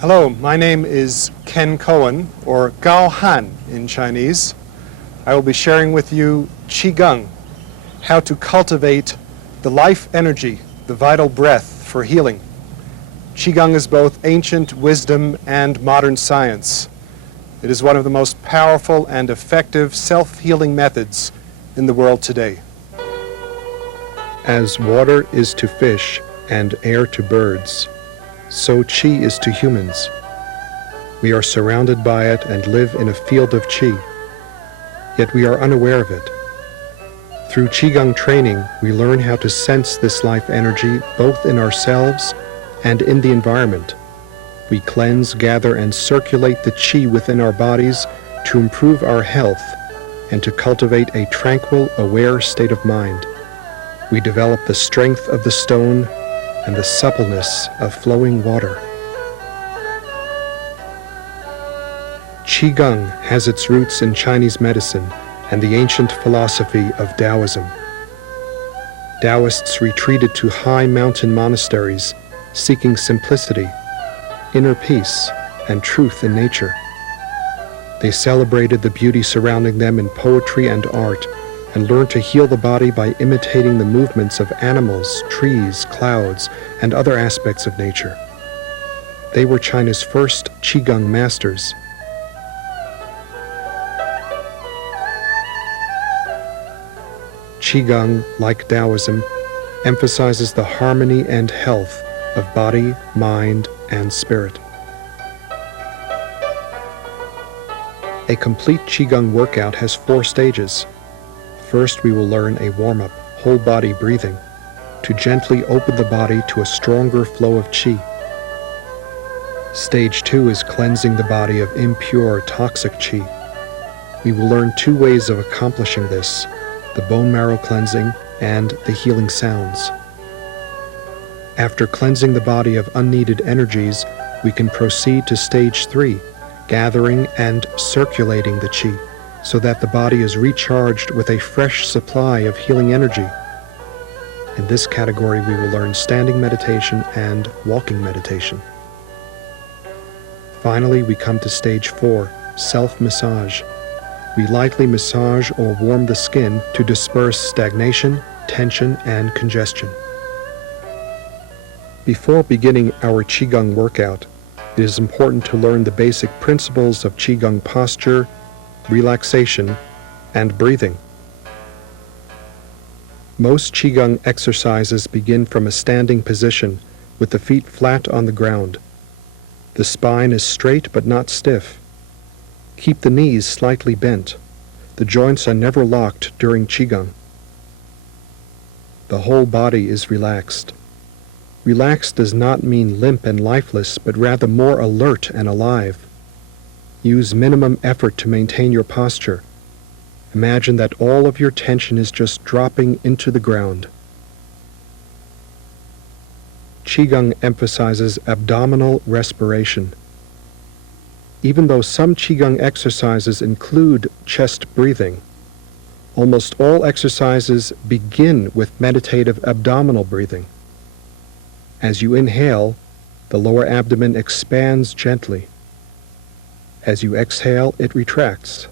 Hello, my name is Ken Cohen, or COHEN in Chinese. I will be sharing with you QIGONG, how to cultivate the life energy, the vital breath for healing. QIGONG is both ancient wisdom and modern science. It is one of the most powerful and effective self-healing methods in the world today. As water is to fish and air to birds, so qi is to humans. We are surrounded by it and live in a field of qi, yet we are unaware of it. Through qigong training, we learn how to sense this life energy both in ourselves and in the environment. We cleanse, gather, and circulate the qi within our bodies to improve our health and to cultivate a tranquil, aware state of mind. We develop the strength of the stone and the suppleness of flowing water. Qigong has its roots in Chinese medicine and the ancient philosophy of Taoism. Taoists retreated to high mountain monasteries, seeking simplicity, inner peace, and truth in nature. They celebrated the beauty surrounding them in poetry and art, and learned to heal the body by imitating the movements of animals, trees, clouds, and other aspects of nature. They were China's first Qigong masters. Qigong, like Taoism, emphasizes the harmony and health of body, mind, and spirit. A complete Qigong workout has 4 stages. First, we will learn a warm-up, whole-body breathing, to gently open the body to a stronger flow of qi. Stage 2 is cleansing the body of impure, toxic qi. We will learn 2 ways of accomplishing this, the bone marrow cleansing and the healing sounds. After cleansing the body of unneeded energies, we can proceed to stage 3, gathering and circulating the qi, so that the body is recharged with a fresh supply of healing energy. In this category, we will learn standing meditation and walking meditation. Finally, we come to stage 4, self-massage. We lightly massage or warm the skin to disperse stagnation, tension, and congestion. Before beginning our Qigong workout, it is important to learn the basic principles of Qigong posture, relaxation, and breathing. Most Qigong exercises begin from a standing position with the feet flat on the ground. The spine is straight but not stiff. Keep the knees slightly bent. The joints are never locked during Qigong. The whole body is relaxed. Relaxed does not mean limp and lifeless, but rather more alert and alive. Use minimum effort to maintain your posture. Imagine that all of your tension is just dropping into the ground. Qigong emphasizes abdominal respiration. Even though some Qigong exercises include chest breathing, almost all exercises begin with meditative abdominal breathing. As you inhale, the lower abdomen expands gently. As you exhale, it retracts.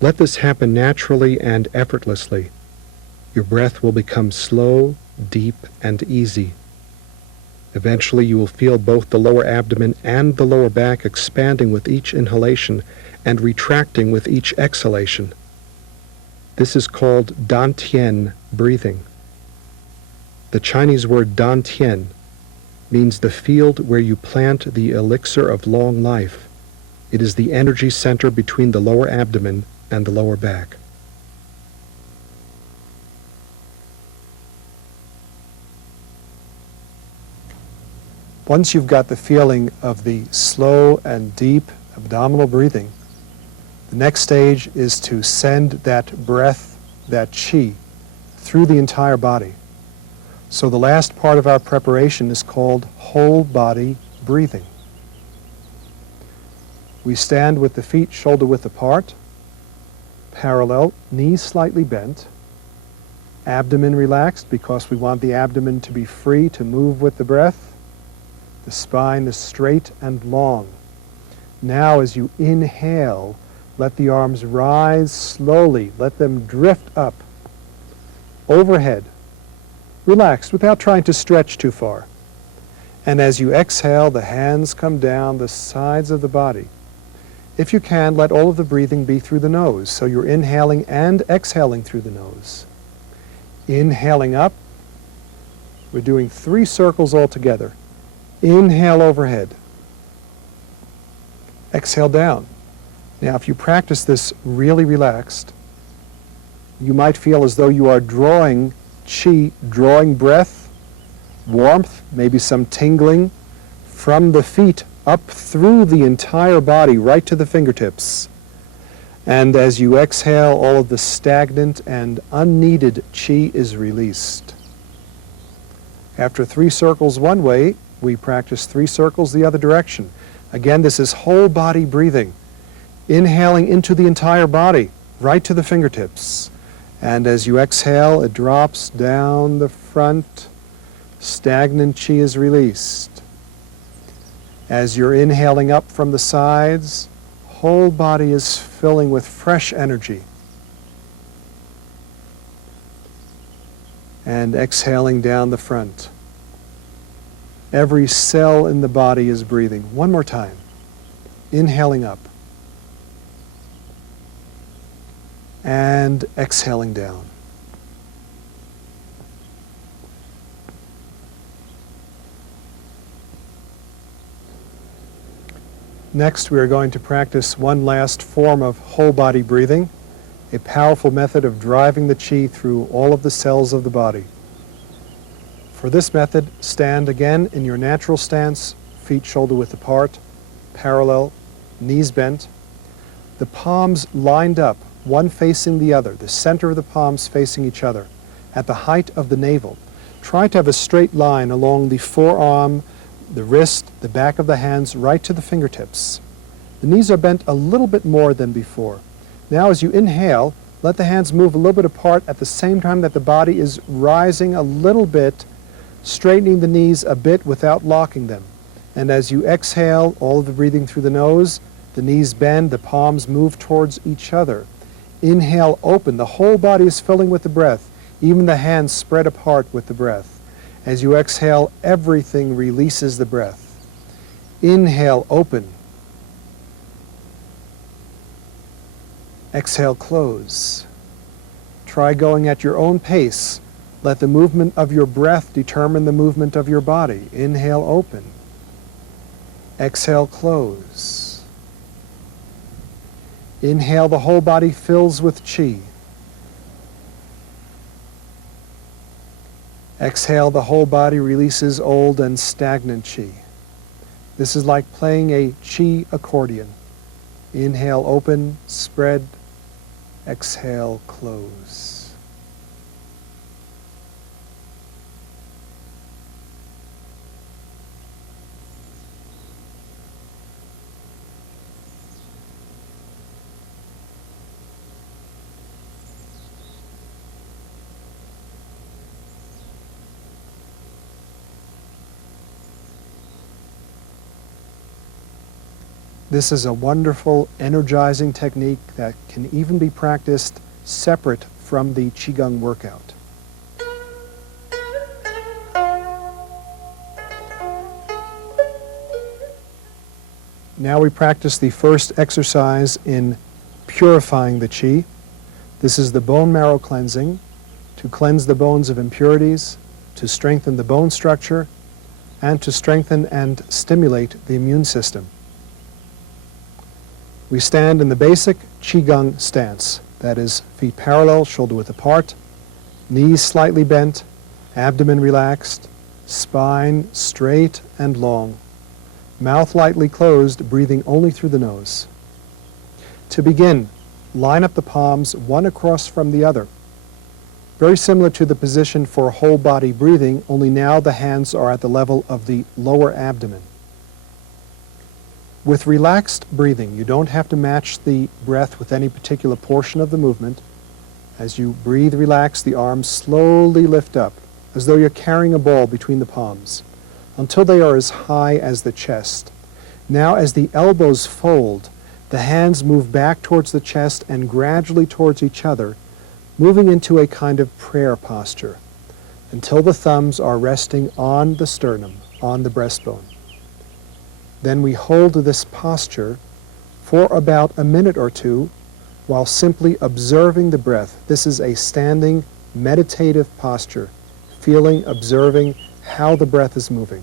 Let this happen naturally and effortlessly. Your breath will become slow, deep, and easy. Eventually, you will feel both the lower abdomen and the lower back expanding with each inhalation and retracting with each exhalation. This is called dantian breathing. The Chinese word dantian means the field where you plant the elixir of long life. It is the energy center between the lower abdomen and the lower back. Once you've got the feeling of the slow and deep abdominal breathing, the next stage is to send that breath, that qi, through the entire body. So the last part of our preparation is called whole body breathing. We stand with the feet shoulder-width apart, parallel, knees slightly bent, abdomen relaxed because we want the abdomen to be free to move with the breath. The spine is straight and long. Now as you inhale, let the arms rise slowly. Let them drift up, overhead, relaxed without trying to stretch too far. And as you exhale, the hands come down the sides of the body. If you can, let all of the breathing be through the nose, so you're inhaling and exhaling through the nose. Inhaling up, we're doing 3 circles altogether. Inhale overhead. Exhale down. Now, if you practice this really relaxed, you might feel as though you are drawing chi, drawing breath, warmth, maybe some tingling from the feet up through the entire body, right to the fingertips. And as you exhale, all of the stagnant and unneeded chi is released. After 3 circles one way, we practice 3 circles the other direction. Again, this is whole body breathing. Inhaling into the entire body, right to the fingertips. And as you exhale, it drops down the front. Stagnant chi is released. As you're inhaling up from the sides, whole body is filling with fresh energy. And exhaling down the front. Every cell in the body is breathing. One more time. Inhaling up. And exhaling down. Next, we are going to practice one last form of whole body breathing, a powerful method of driving the chi through all of the cells of the body. For this method, stand again in your natural stance, feet shoulder-width apart, parallel, knees bent, the palms lined up, one facing the other, the center of the palms facing each other, at the height of the navel. Try to have a straight line along the forearm, the wrist, the back of the hands, right to the fingertips. The knees are bent a little bit more than before. Now as you inhale, let the hands move a little bit apart at the same time that the body is rising a little bit, straightening the knees a bit without locking them. And as you exhale, all of the breathing through the nose, the knees bend, the palms move towards each other. Inhale, open. The whole body is filling with the breath, even the hands spread apart with the breath. As you exhale, everything releases the breath. Inhale, open. Exhale, close. Try going at your own pace. Let the movement of your breath determine the movement of your body. Inhale, open. Exhale, close. Inhale, the whole body fills with chi. Exhale, the whole body releases old and stagnant chi. This is like playing a chi accordion. Inhale, open, spread. Exhale, close. This is a wonderful, energizing technique that can even be practiced separate from the Qigong workout. Now we practice the first exercise in purifying the Qi. This is the bone marrow cleansing, to cleanse the bones of impurities, to strengthen the bone structure, and to strengthen and stimulate the immune system. We stand in the basic Qigong stance, that is, feet parallel, shoulder-width apart, knees slightly bent, abdomen relaxed, spine straight and long, mouth lightly closed, breathing only through the nose. To begin, line up the palms one across from the other. Very similar to the position for whole body breathing, only now the hands are at the level of the lower abdomen. With relaxed breathing, you don't have to match the breath with any particular portion of the movement. As you breathe relaxed, the arms slowly lift up, as though you're carrying a ball between the palms. until they are as high as the chest. Now as the elbows fold, the hands move back towards the chest and gradually towards each other, moving into a kind of prayer posture, until the thumbs are resting on the sternum, on the breastbone. Then we hold this posture for about a minute or two while simply observing the breath. This is a standing, meditative posture, feeling, observing how the breath is moving.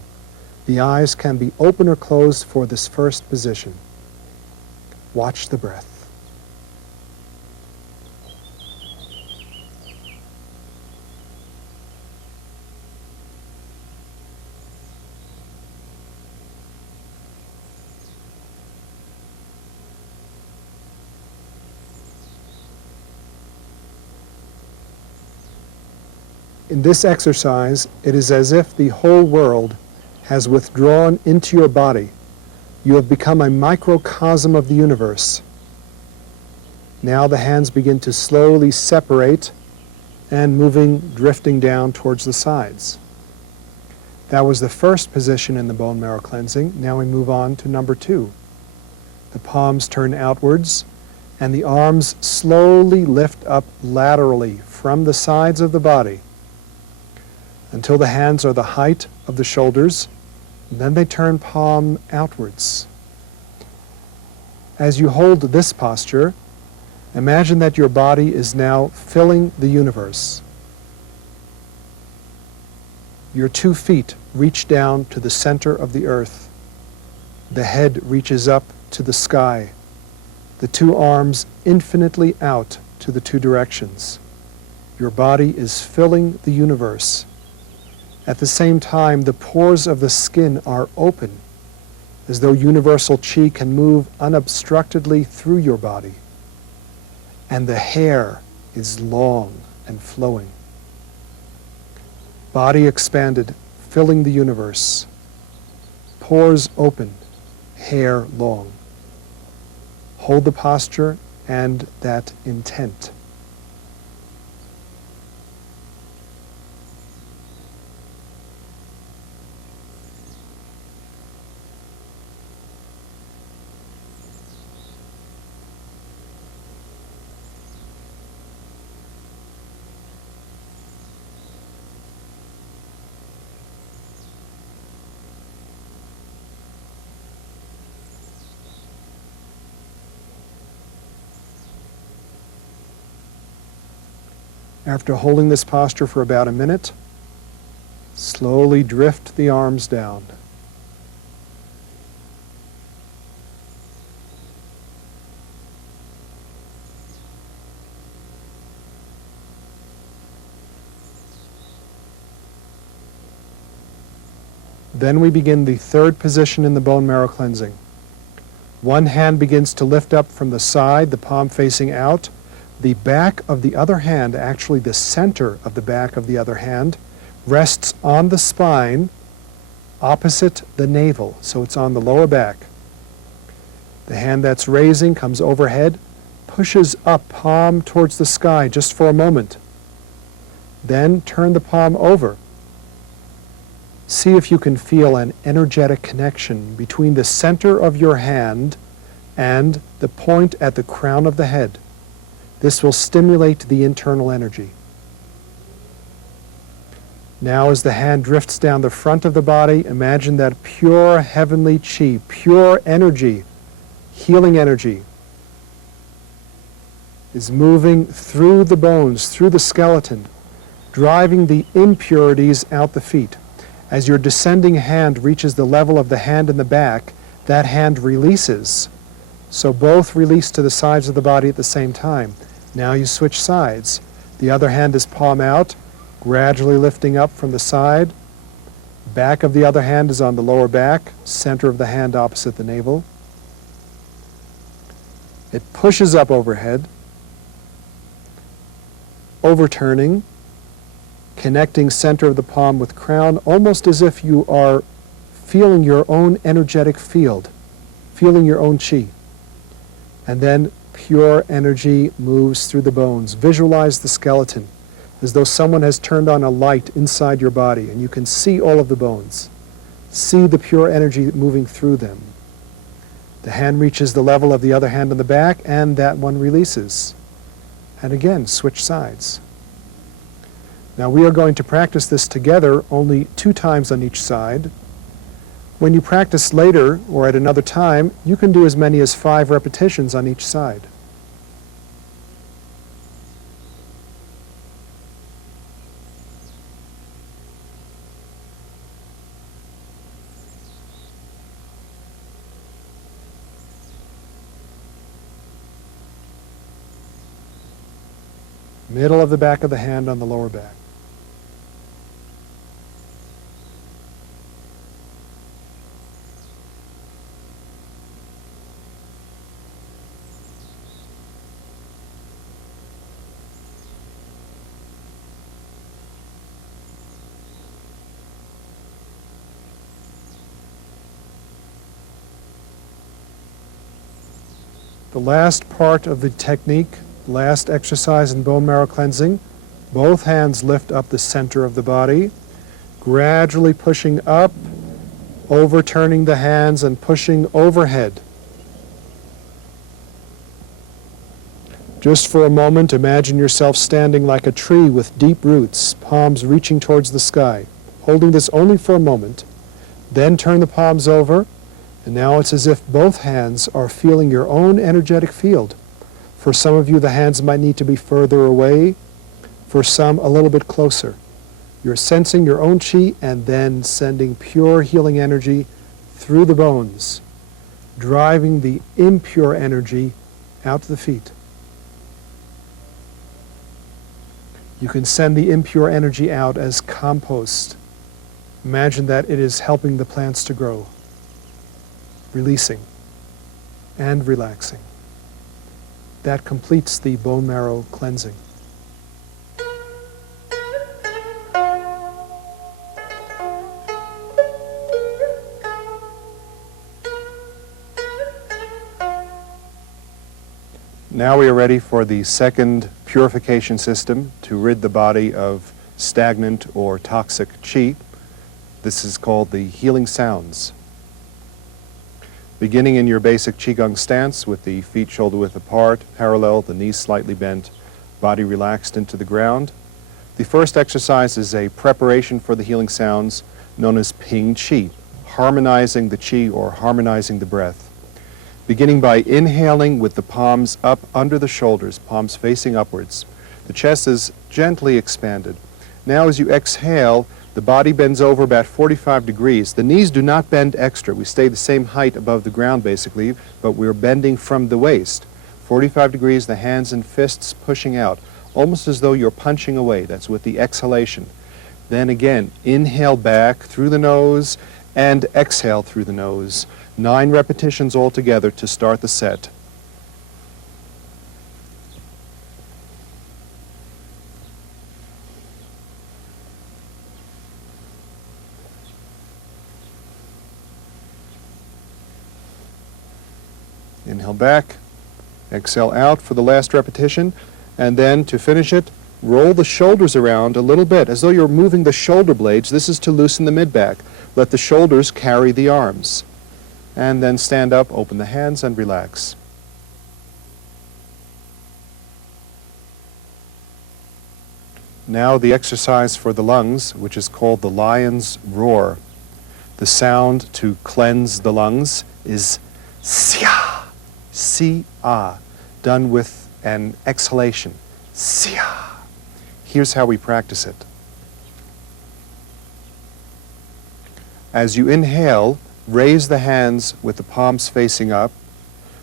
The eyes can be open or closed for this first position. Watch the breath. In this exercise, it is as if the whole world has withdrawn into your body. You have become a microcosm of the universe. Now the hands begin to slowly separate and drifting down towards the sides. That was the first position in the bone marrow cleansing. Now we move on to number 2. The palms turn outwards and the arms slowly lift up laterally from the sides of the body until the hands are the height of the shoulders. Then they turn palm outwards. As you hold this posture, imagine that your body is now filling the universe. Your 2 feet reach down to the center of the earth. The head reaches up to the sky. The 2 arms infinitely out to the 2 directions. Your body is filling the universe. At the same time, the pores of the skin are open, as though universal chi can move unobstructedly through your body. And the hair is long and flowing. Body expanded, filling the universe. Pores open, hair long. Hold the posture and that intent. After holding this posture for about a minute, slowly drift the arms down. Then we begin the 3rd position in the bone marrow cleansing. One hand begins to lift up from the side, the palm facing out. The back of the other hand, actually the center of the back of the other hand, rests on the spine opposite the navel, so it's on the lower back. The hand that's raising comes overhead, pushes up, palm towards the sky just for a moment. Then turn the palm over. See if you can feel an energetic connection between the center of your hand and the point at the crown of the head. This will stimulate the internal energy. Now as the hand drifts down the front of the body, imagine that pure heavenly chi, pure energy, healing energy, is moving through the bones, through the skeleton, driving the impurities out the feet. As your descending hand reaches the level of the hand in the back, that hand releases. So both release to the sides of the body at the same time. Now you switch sides. The other hand is palm out, gradually lifting up from the side. Back of the other hand is on the lower back, center of the hand opposite the navel. It pushes up overhead, overturning, connecting center of the palm with crown, almost as if you are feeling your own energetic field, feeling your own chi. And then pure energy moves through the bones. Visualize the skeleton as though someone has turned on a light inside your body and you can see all of the bones. see the pure energy moving through them. The hand reaches the level of the other hand on the back, and that one releases. And again, switch sides. Now we are going to practice this together only 2 times on each side. When you practice later or at another time, you can do as many as 5 repetitions on each side. Middle of the back of the hand on the lower back. The last part of the technique, last exercise in bone marrow cleansing, both hands lift up the center of the body, gradually pushing up, overturning the hands and pushing overhead. Just for a moment, imagine yourself standing like a tree with deep roots, palms reaching towards the sky. Holding this only for a moment, then turn the palms over, and now it's as if both hands are feeling your own energetic field. For some of you, the hands might need to be further away. For some, a little bit closer. You're sensing your own chi and then sending pure healing energy through the bones, driving the impure energy out to the feet. You can send the impure energy out as compost. Imagine that it is helping the plants to grow, releasing and relaxing. That completes the bone marrow cleansing. Now we are ready for the second purification system to rid the body of stagnant or toxic qi. This is called the healing sounds. Beginning in your basic Qigong stance with the feet shoulder-width apart, parallel, the knees slightly bent, body relaxed into the ground. The first exercise is a preparation for the healing sounds known as Ping Qi, harmonizing the Qi or harmonizing the breath. Beginning by inhaling with the palms up under the shoulders, palms facing upwards. The chest is gently expanded. Now as you exhale, the body bends over about 45 degrees. The knees do not bend extra. We stay the same height above the ground basically, but we're bending from the waist. 45 degrees, the hands and fists pushing out, almost as though you're punching away. That's with the exhalation. Then again, inhale back through the nose and exhale through the nose. 9 repetitions altogether to start the set. Inhale back, exhale out for the last repetition, and then to finish it, roll the shoulders around a little bit, as though you're moving the shoulder blades. This is to loosen the mid-back. Let the shoulders carry the arms. And then stand up, open the hands, and relax. Now the exercise for the lungs, which is called the lion's roar. The sound to cleanse the lungs is Sia. Si-ah, done with an exhalation. Sia. Here's how we practice it. As you inhale, raise the hands with the palms facing up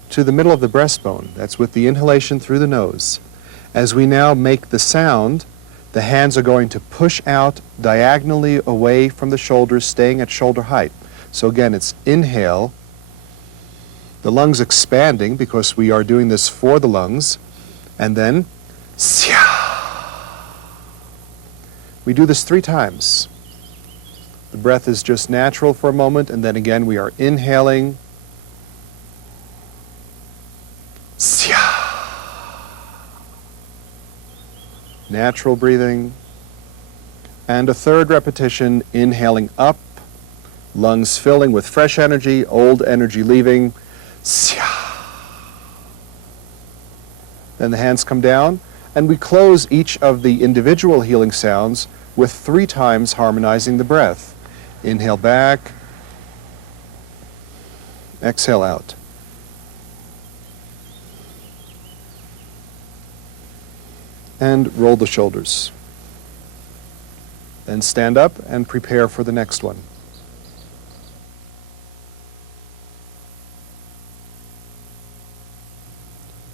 to the middle of the breastbone. That's with the inhalation through the nose. As we now make the sound, the hands are going to push out diagonally away from the shoulders, staying at shoulder height. So again, it's inhale, the lungs expanding because we are doing this for the lungs, and then Sia. We do this 3 times. The breath is just natural for a moment, and then again we are inhaling. Sia. Natural breathing. And a 3rd repetition, inhaling up, Lungs filling with fresh energy, old energy leaving. Then the hands come down, and we close each of the individual healing sounds with 3 times harmonizing the breath. Inhale back, exhale out. And roll the shoulders. Then stand up and prepare for the next one.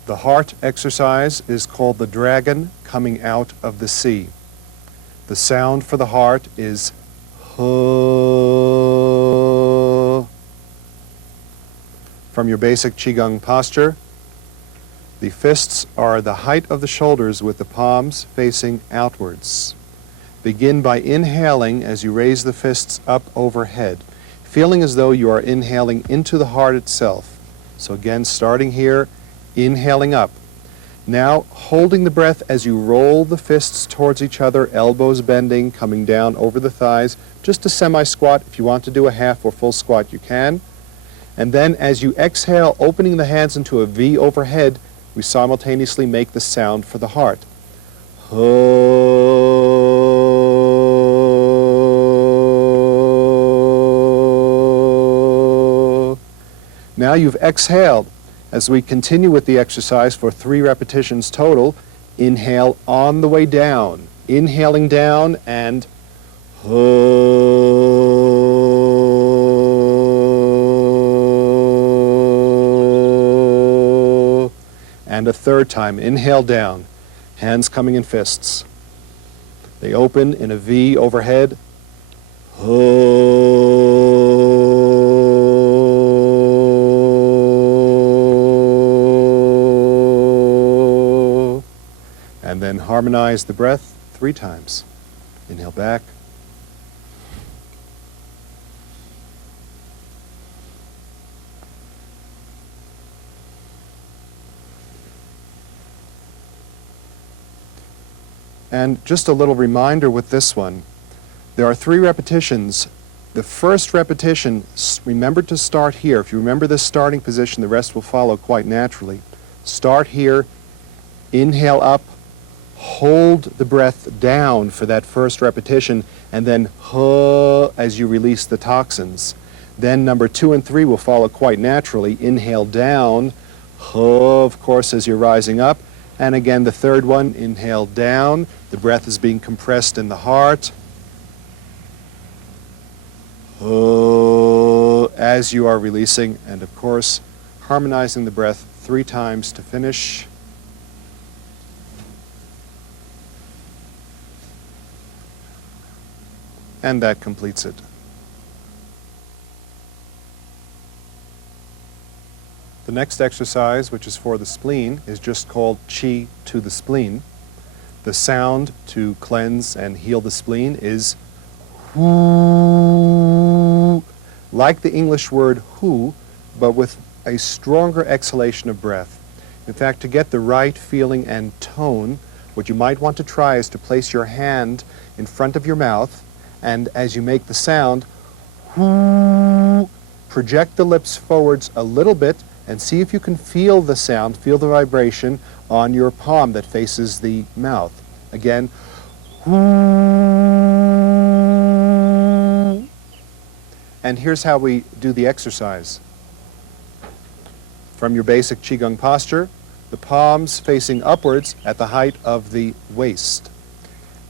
The heart exercise is called the dragon coming out of the sea. The sound for the heart is huh. From your basic Qigong posture, the fists are the height of the shoulders with the palms facing outwards. Begin by inhaling as you raise the fists up overhead, feeling as though you are inhaling into the heart itself. So again, starting here, inhaling up. Now, holding the breath as you roll the fists towards each other, elbows bending, coming down over the thighs, just a semi-squat. If you want to do a half or full squat, you can. And then as you exhale, opening the hands into a V overhead, we simultaneously make the sound for the heart. Now you've exhaled. As we continue with the exercise for 3 repetitions total, inhale on the way down, inhaling down and and a 3rd time, inhale down, hands coming in fists. They open in a V overhead. And then harmonize the breath 3 times. Inhale back. And just a little reminder with this one, there are 3 repetitions. The first repetition, remember to start here. If you remember this starting position, the rest will follow quite naturally. Start here, inhale up, hold the breath down for that first repetition, and then as you release the toxins. Then number 2 and 3 will follow quite naturally. Inhale down, of course, as you're rising up. And again, the 3rd one, inhale down. The breath is being compressed in the heart. As you are releasing, and of course, harmonizing the breath 3 times to finish. And that completes it. The next exercise, which is for the spleen, is just called Qi to the spleen. The sound to cleanse and heal the spleen is Hu, like the English word who, but with a stronger exhalation of breath. In fact, to get the right feeling and tone, what you might want to try is to place your hand in front of your mouth, and as you make the sound, Hu, project the lips forwards a little bit, and see if you can feel the sound, feel the vibration on your palm that faces the mouth. Again, and here's how we do the exercise. From your basic Qigong posture, the palms facing upwards at the height of the waist.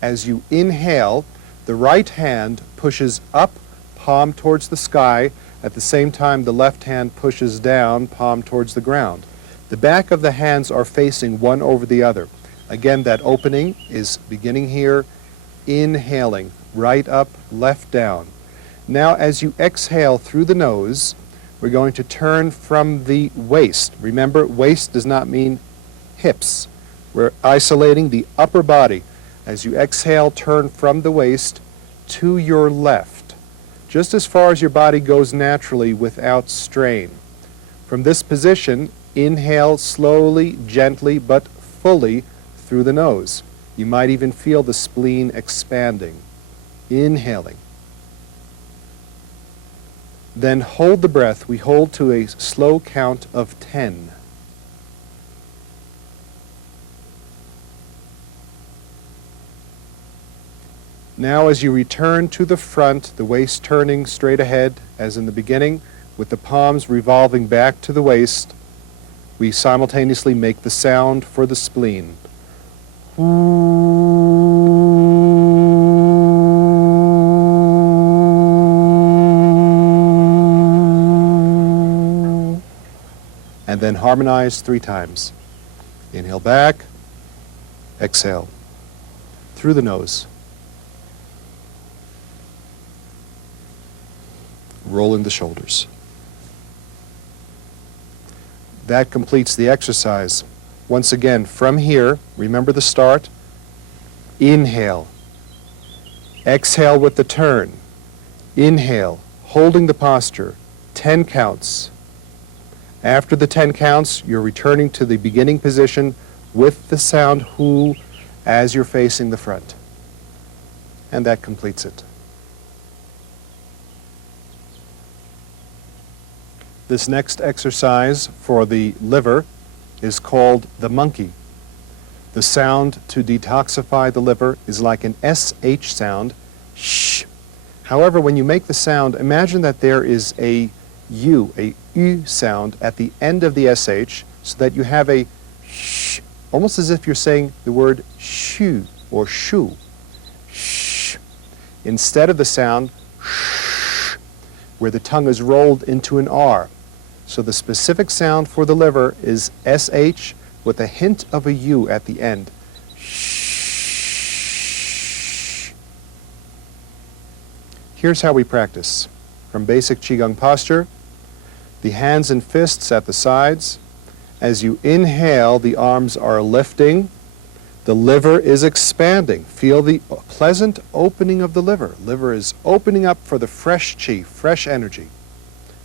As you inhale, the right hand pushes up, palm towards the sky. At the same time, the left hand pushes down, palm towards the ground. The back of the hands are facing one over the other. Again, that opening is beginning here, inhaling, right up, left down. Now, as you exhale through the nose, we're going to turn from the waist. Remember, waist does not mean hips. We're isolating the upper body. As you exhale, turn from the waist to your left, just as far as your body goes naturally without strain. From this position, inhale slowly, gently, but fully through the nose. You might even feel the spleen expanding. Inhaling. Then hold the breath. We hold to a slow count of 10. Now as you return to the front, the waist turning straight ahead as in the beginning, with the palms revolving back to the waist, we simultaneously make the sound for the spleen. And then harmonize 3 times. Inhale back, exhale, through the nose. Rolling the shoulders. That completes the exercise. Once again, from here, remember the start. Inhale. Exhale with the turn. Inhale, holding the posture. 10 counts. After the 10 counts, you're returning to the beginning position with the sound hu as you're facing the front. And that completes it. This next exercise for the liver is called the monkey. The sound to detoxify the liver is like an SH sound, shh. However, when you make the sound, imagine that there is a U, a U sound at the end of the SH, so that you have a shh, almost as if you're saying the word shu or shu. Shh. Instead of the sound shh, where the tongue is rolled into an R. So the specific sound for the liver is SH with a hint of a U at the end. Shh. Here's how we practice. From basic Qigong posture, the hands and fists at the sides. As you inhale, the arms are lifting. The liver is expanding. Feel the pleasant opening of the liver. Liver is opening up for the fresh qi, fresh energy.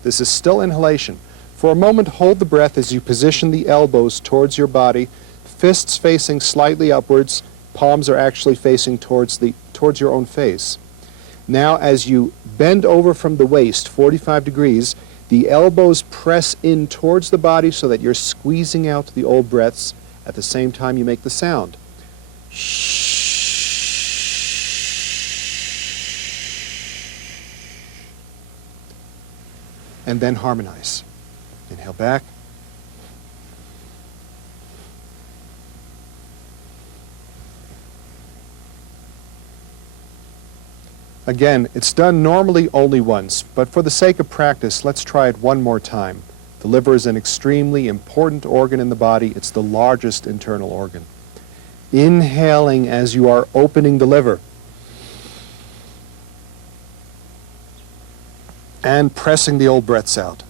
This is still inhalation. For a moment, hold the breath as you position the elbows towards your body, fists facing slightly upwards, palms are actually facing towards your own face. Now, as you bend over from the waist, 45 degrees, the elbows press in towards the body so that you're squeezing out the old breaths at the same time you make the sound. And then harmonize. Inhale back. Again, it's done normally only once, but for the sake of practice, let's try it one more time. The liver is an extremely important organ in the body. It's the largest internal organ. Inhaling as you are opening the liver. And pressing the old breaths out.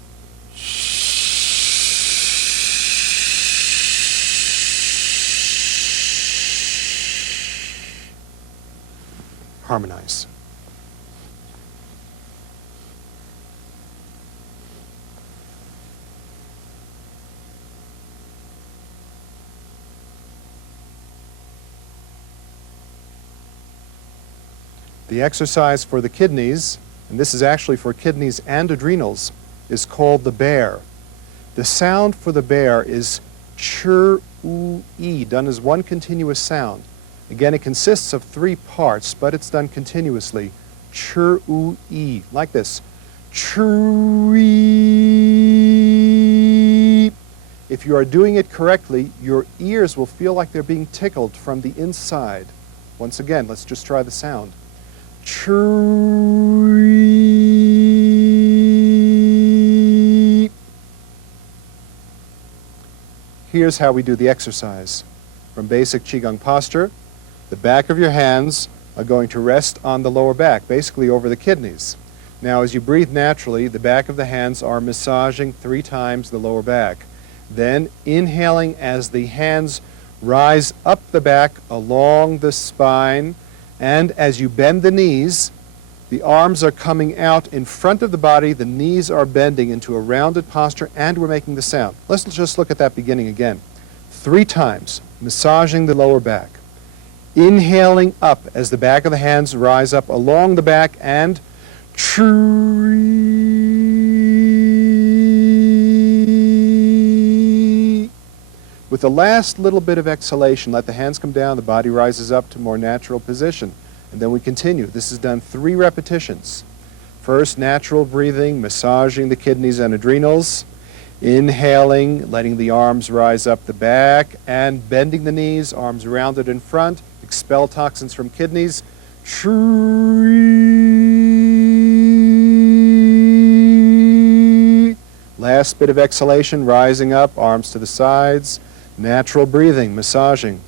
Harmonize. The exercise for the kidneys, and this is actually for kidneys and adrenals, is called the bear. The sound for the bear is chur-u-e, done as one continuous sound. Again, it consists of 3 parts, but it's done continuously. Chur-u-e, like this. Chur-e. If you are doing it correctly, your ears will feel like they're being tickled from the inside. Once again, let's just try the sound. Chur-e. Here's how we do the exercise. From basic Qigong posture, the back of your hands are going to rest on the lower back, basically over the kidneys. Now, as you breathe naturally, the back of the hands are massaging 3 times the lower back. Then inhaling as the hands rise up the back along the spine, and as you bend the knees, the arms are coming out in front of the body, the knees are bending into a rounded posture, and we're making the sound. Let's just look at that beginning again. 3 times, massaging the lower back. Inhaling up as the back of the hands rise up along the back, and tree. With the last little bit of exhalation, let the hands come down, the body rises up to more natural position. And then we continue. This is done 3 repetitions. First, natural breathing, massaging the kidneys and adrenals. Inhaling, letting the arms rise up the back, and bending the knees, arms rounded in front. Expel toxins from kidneys. Last bit of exhalation, rising up, arms to the sides. Natural breathing, massaging.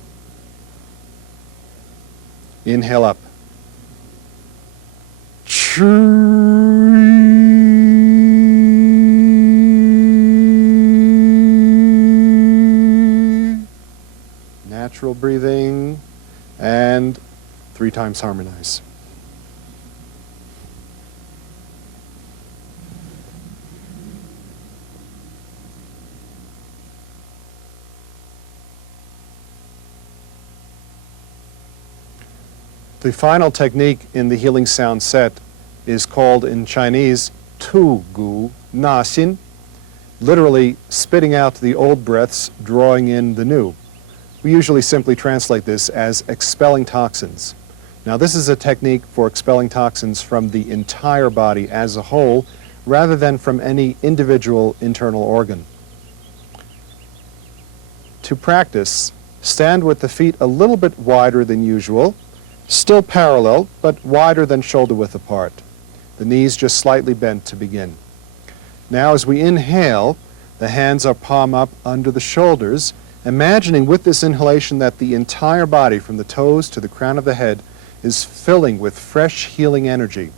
Inhale up. Natural breathing, and 3 times harmonize. The final technique in the healing sound set is called in Chinese tu gu na xin, literally spitting out the old breaths, drawing in the new. We usually simply translate this as expelling toxins. Now, this is a technique for expelling toxins from the entire body as a whole, rather than from any individual internal organ. To practice, stand with the feet a little bit wider than usual, still parallel, but wider than shoulder width apart. The knees just slightly bent to begin. Now, as we inhale, the hands are palm up under the shoulders, imagining with this inhalation that the entire body, from the toes to the crown of the head, is filling with fresh healing energy.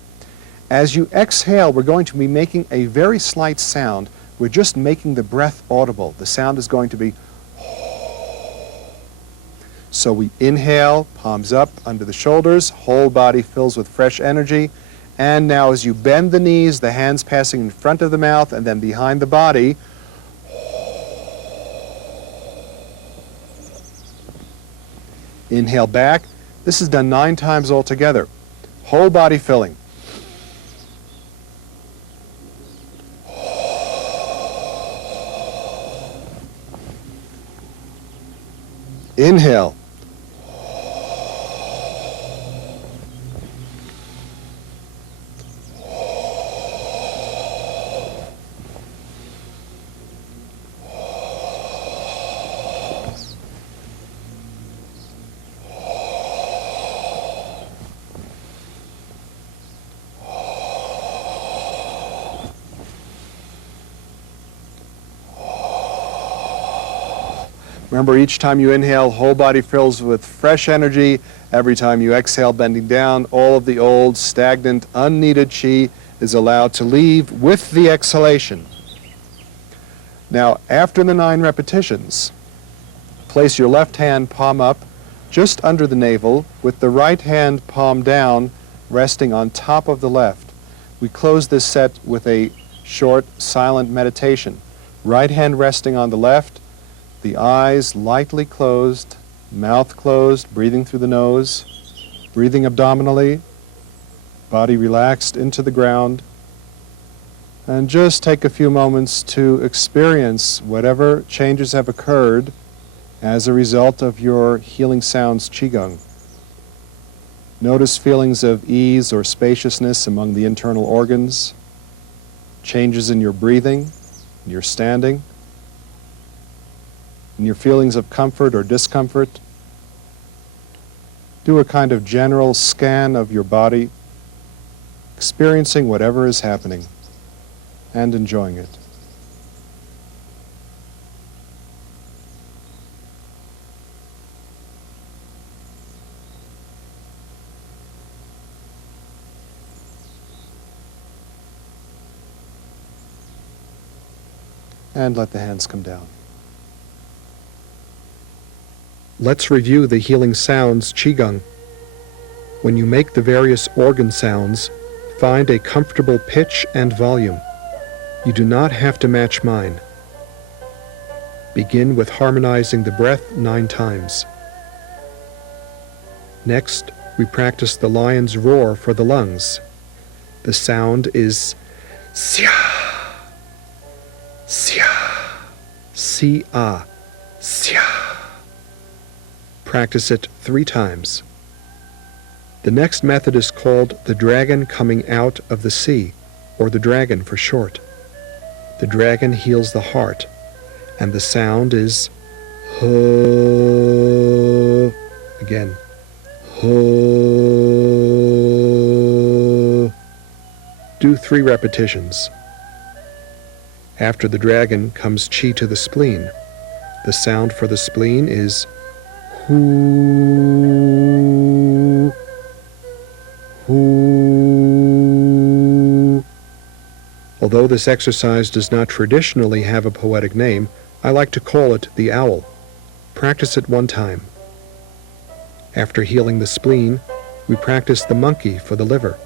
As you exhale, we're going to be making a very slight sound. We're just making the breath audible. The sound is going to be. So we inhale, palms up under the shoulders, whole body fills with fresh energy. And now as you bend the knees, the hands passing in front of the mouth and then behind the body. Inhale back. This is done 9 times altogether. Whole body filling. Inhale. Remember, each time you inhale, whole body fills with fresh energy. Every time you exhale, bending down, all of the old, stagnant, unneeded qi is allowed to leave with the exhalation. Now, after the 9 repetitions, place your left hand palm up just under the navel with the right hand palm down, resting on top of the left. We close this set with a short, silent meditation. Right hand resting on the left, the eyes lightly closed, mouth closed, breathing through the nose, breathing abdominally, body relaxed into the ground. And just take a few moments to experience whatever changes have occurred as a result of your Healing Sounds Qigong. Notice feelings of ease or spaciousness among the internal organs, changes in your breathing, in your standing, in your feelings of comfort or discomfort. Do a kind of general scan of your body, experiencing whatever is happening and enjoying it. And let the hands come down. Let's review the Healing Sounds Qigong. When you make the various organ sounds, find a comfortable pitch and volume. You do not have to match mine. Begin with harmonizing the breath 9 times. Next, we practice the lion's roar for the lungs. The sound is xia, xia, xia, Xia. Practice it 3 times. The next method is called the dragon coming out of the sea, or the dragon for short. The dragon heals the heart, and the sound is H. Again. H. Do 3 repetitions. After the dragon comes chi to the spleen. The sound for the spleen is Hu. Hu. Although this exercise does not traditionally have a poetic name, I like to call it the owl. Practice it 1 time. After healing the spleen, we practice the monkey for the liver.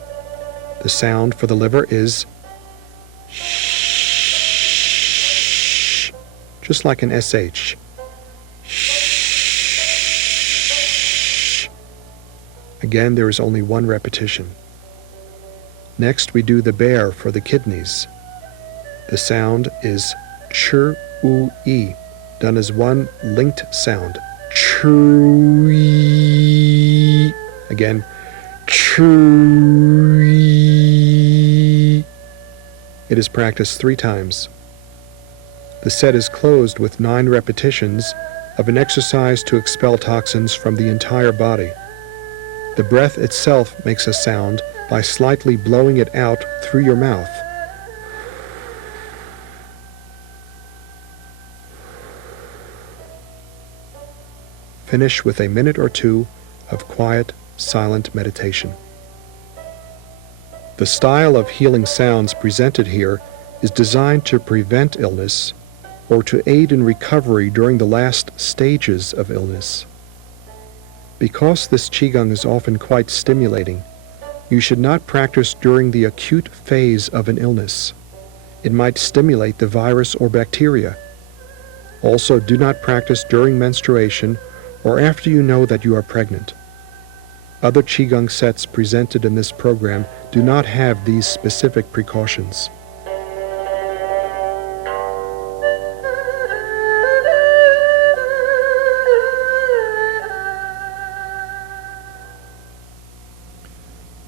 The sound for the liver is sh, just like an SH. Sh. Again, there is only 1 repetition. Next, we do the bear for the kidneys. The sound is ch-u-e, done as 1 linked sound. Ch-u-e. Again, ch-u-e. It is practiced 3 times. The set is closed with 9 repetitions of an exercise to expel toxins from the entire body. The breath itself makes a sound by slightly blowing it out through your mouth. Finish with a minute or 2 of quiet, silent meditation. The style of healing sounds presented here is designed to prevent illness or to aid in recovery during the last stages of illness. Because this Qigong is often quite stimulating, you should not practice during the acute phase of an illness. It might stimulate the virus or bacteria. Also, do not practice during menstruation or after you know that you are pregnant. Other Qigong sets presented in this program do not have these specific precautions.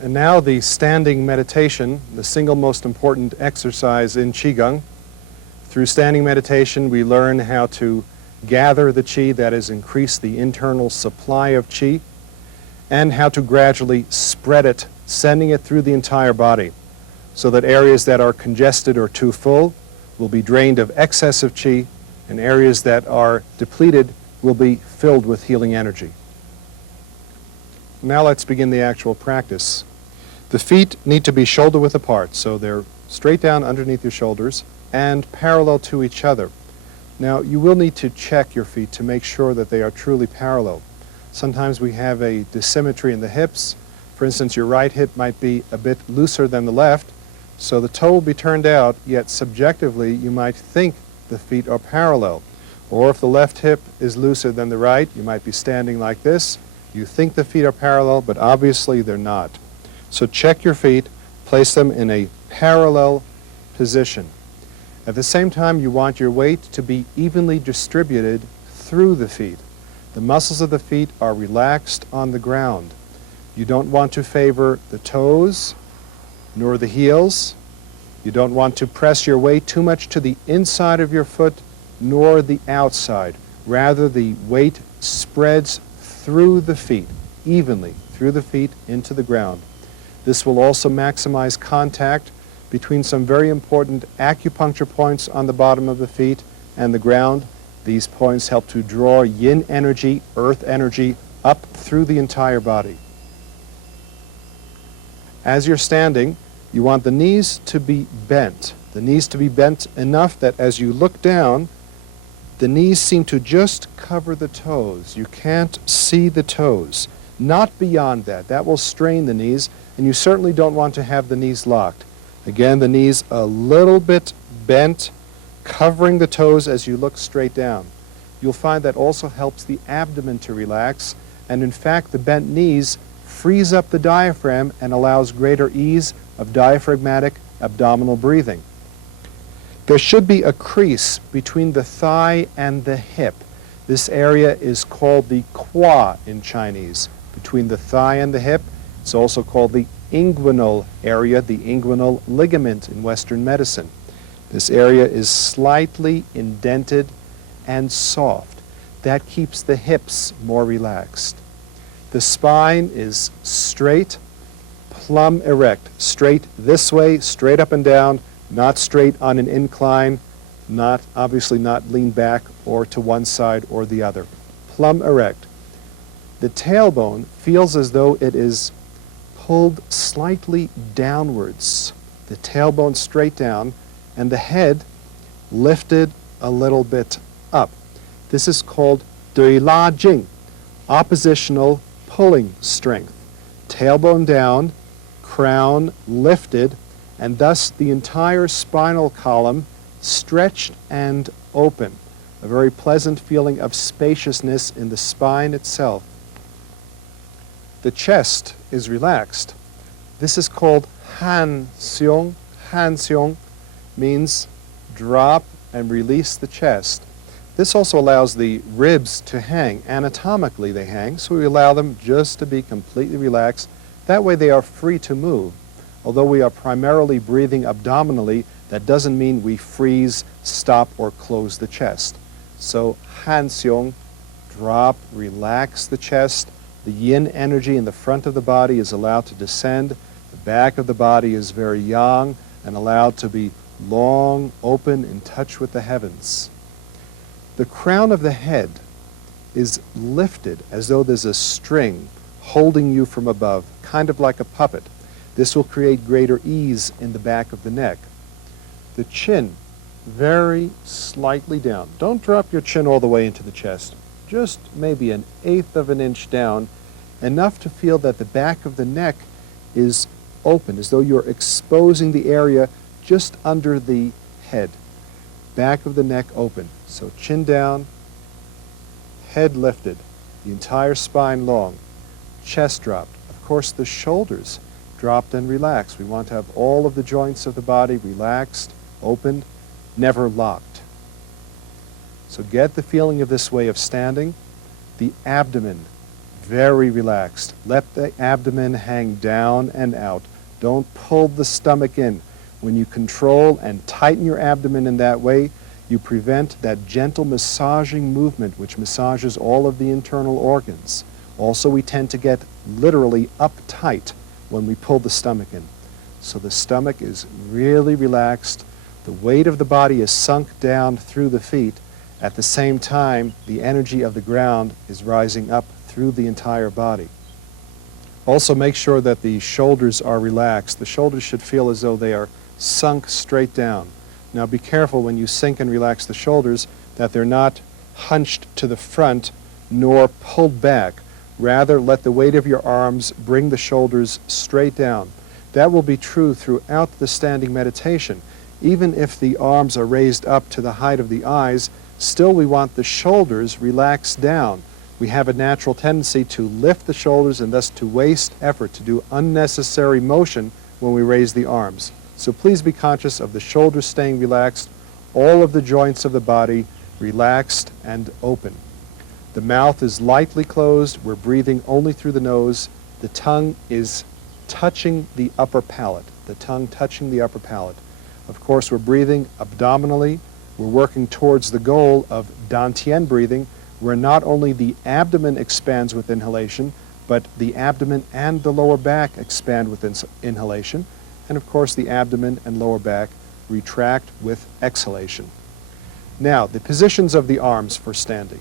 And now the standing meditation, the single most important exercise in Qigong. Through standing meditation, we learn how to gather the qi, that is, increase the internal supply of qi, and how to gradually spread it, sending it through the entire body, so that areas that are congested or too full will be drained of excess of qi, and areas that are depleted will be filled with healing energy. Now let's begin the actual practice. The feet need to be shoulder-width apart, so they're straight down underneath your shoulders and parallel to each other. Now, you will need to check your feet to make sure that they are truly parallel. Sometimes we have a dissymmetry in the hips. For instance, your right hip might be a bit looser than the left, so the toe will be turned out, yet subjectively you might think the feet are parallel. Or if the left hip is looser than the right, you might be standing like this. You think the feet are parallel, but obviously they're not. So check your feet, place them in a parallel position. At the same time, you want your weight to be evenly distributed through the feet. The muscles of the feet are relaxed on the ground. You don't want to favor the toes nor the heels. You don't want to press your weight too much to the inside of your foot nor the outside. Rather, the weight spreads through the feet, evenly through the feet into the ground. This will also maximize contact between some very important acupuncture points on the bottom of the feet and the ground. These points help to draw yin energy, earth energy, up through the entire body. As you're standing, you want the knees to be bent. The knees to be bent enough that as you look down, the knees seem to just cover the toes. You can't see the toes. Not beyond that. That will strain the knees, and you certainly don't want to have the knees locked. Again, the knees a little bit bent, covering the toes as you look straight down. You'll find that also helps the abdomen to relax, and in fact, the bent knees frees up the diaphragm and allows greater ease of diaphragmatic abdominal breathing. There should be a crease between the thigh and the hip. This area is called the qua in Chinese, between the thigh and the hip. It's also called the inguinal area, the inguinal ligament in Western medicine. This area is slightly indented and soft. That keeps the hips more relaxed. The spine is straight, plumb erect. Straight this way, straight up and down, not straight on an incline, obviously not lean back or to one side or the other. Plumb erect. The tailbone feels as though it is pulled slightly downwards. The tailbone straight down and the head lifted a little bit up. This is called 对拉劲, oppositional pulling strength. Tailbone down, crown lifted, and thus the entire spinal column stretched and open. A very pleasant feeling of spaciousness in the spine itself. The chest is relaxed. This is called han xiong. Han xiong means drop and release the chest. This also allows the ribs to hang. Anatomically they hang, so we allow them just to be completely relaxed. That way they are free to move. Although we are primarily breathing abdominally, that doesn't mean we freeze, stop, or close the chest. So han xiong, drop, relax the chest. The yin energy in the front of the body is allowed to descend. The back of the body is very yang and allowed to be long, open, in touch with the heavens. The crown of the head is lifted as though there's a string holding you from above, kind of like a puppet. This will create greater ease in the back of the neck. The chin, very slightly down. Don't drop your chin all the way into the chest. Just maybe 1/8 of an inch down, enough to feel that the back of the neck is open, as though you're exposing the area just under the head. Back of the neck open. So chin down, head lifted, the entire spine long, chest dropped. Of course, the shoulders dropped and relaxed. We want to have all of the joints of the body relaxed, opened, never locked. So get the feeling of this way of standing. The abdomen, very relaxed. Let the abdomen hang down and out. Don't pull the stomach in. When you control and tighten your abdomen in that way, you prevent that gentle massaging movement which massages all of the internal organs. Also, we tend to get literally uptight when we pull the stomach in. So the stomach is really relaxed. The weight of the body is sunk down through the feet. At the same time, the energy of the ground is rising up through the entire body. Also, make sure that the shoulders are relaxed. The shoulders should feel as though they are sunk straight down. Now be careful when you sink and relax the shoulders that they're not hunched to the front nor pulled back. Rather, let the weight of your arms bring the shoulders straight down. That will be true throughout the standing meditation. Even if the arms are raised up to the height of the eyes, still we want the shoulders relaxed down. We have a natural tendency to lift the shoulders and thus to waste effort, to do unnecessary motion when we raise the arms. So please be conscious of the shoulders staying relaxed, all of the joints of the body relaxed and open. The mouth is lightly closed. We're breathing only through the nose. The tongue is touching the upper palate. The tongue touching the upper palate. Of course, we're breathing abdominally. We're working towards the goal of dantian breathing, where not only the abdomen expands with inhalation, but the abdomen and the lower back expand with inhalation. And of course, the abdomen and lower back retract with exhalation. Now, the positions of the arms for standing.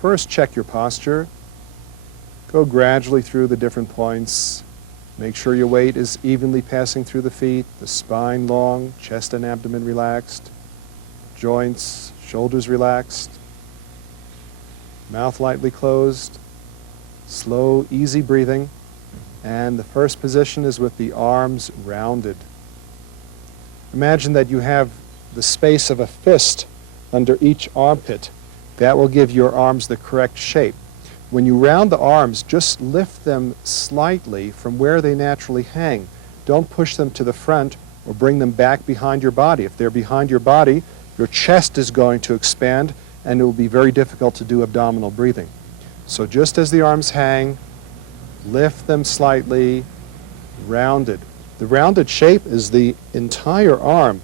First, check your posture. Go gradually through the different points. Make sure your weight is evenly passing through the feet, the spine long, chest and abdomen relaxed, joints, shoulders relaxed, mouth lightly closed, slow, easy breathing. And the first position is with the arms rounded. Imagine that you have the space of a fist under each armpit. That will give your arms the correct shape. When you round the arms, just lift them slightly from where they naturally hang. Don't push them to the front or bring them back behind your body. If they're behind your body, your chest is going to expand and it will be very difficult to do abdominal breathing. So just as the arms hang, lift them slightly, rounded. The rounded shape is the entire arm,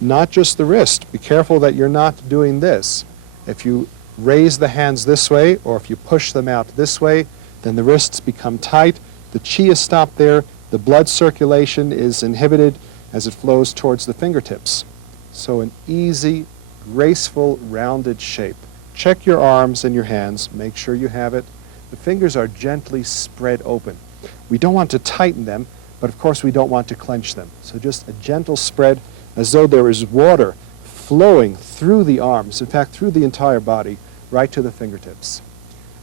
not just the wrist. Be careful that you're not doing this. If you raise the hands this way, or if you push them out this way, then the wrists become tight, the chi is stopped there, the blood circulation is inhibited as it flows towards the fingertips. So an easy, graceful, rounded shape. Check your arms and your hands, make sure you have it. The fingers are gently spread open. We don't want to tighten them, but of course we don't want to clench them. So just a gentle spread, as though there is water flowing through the arms, in fact through the entire body, right to the fingertips.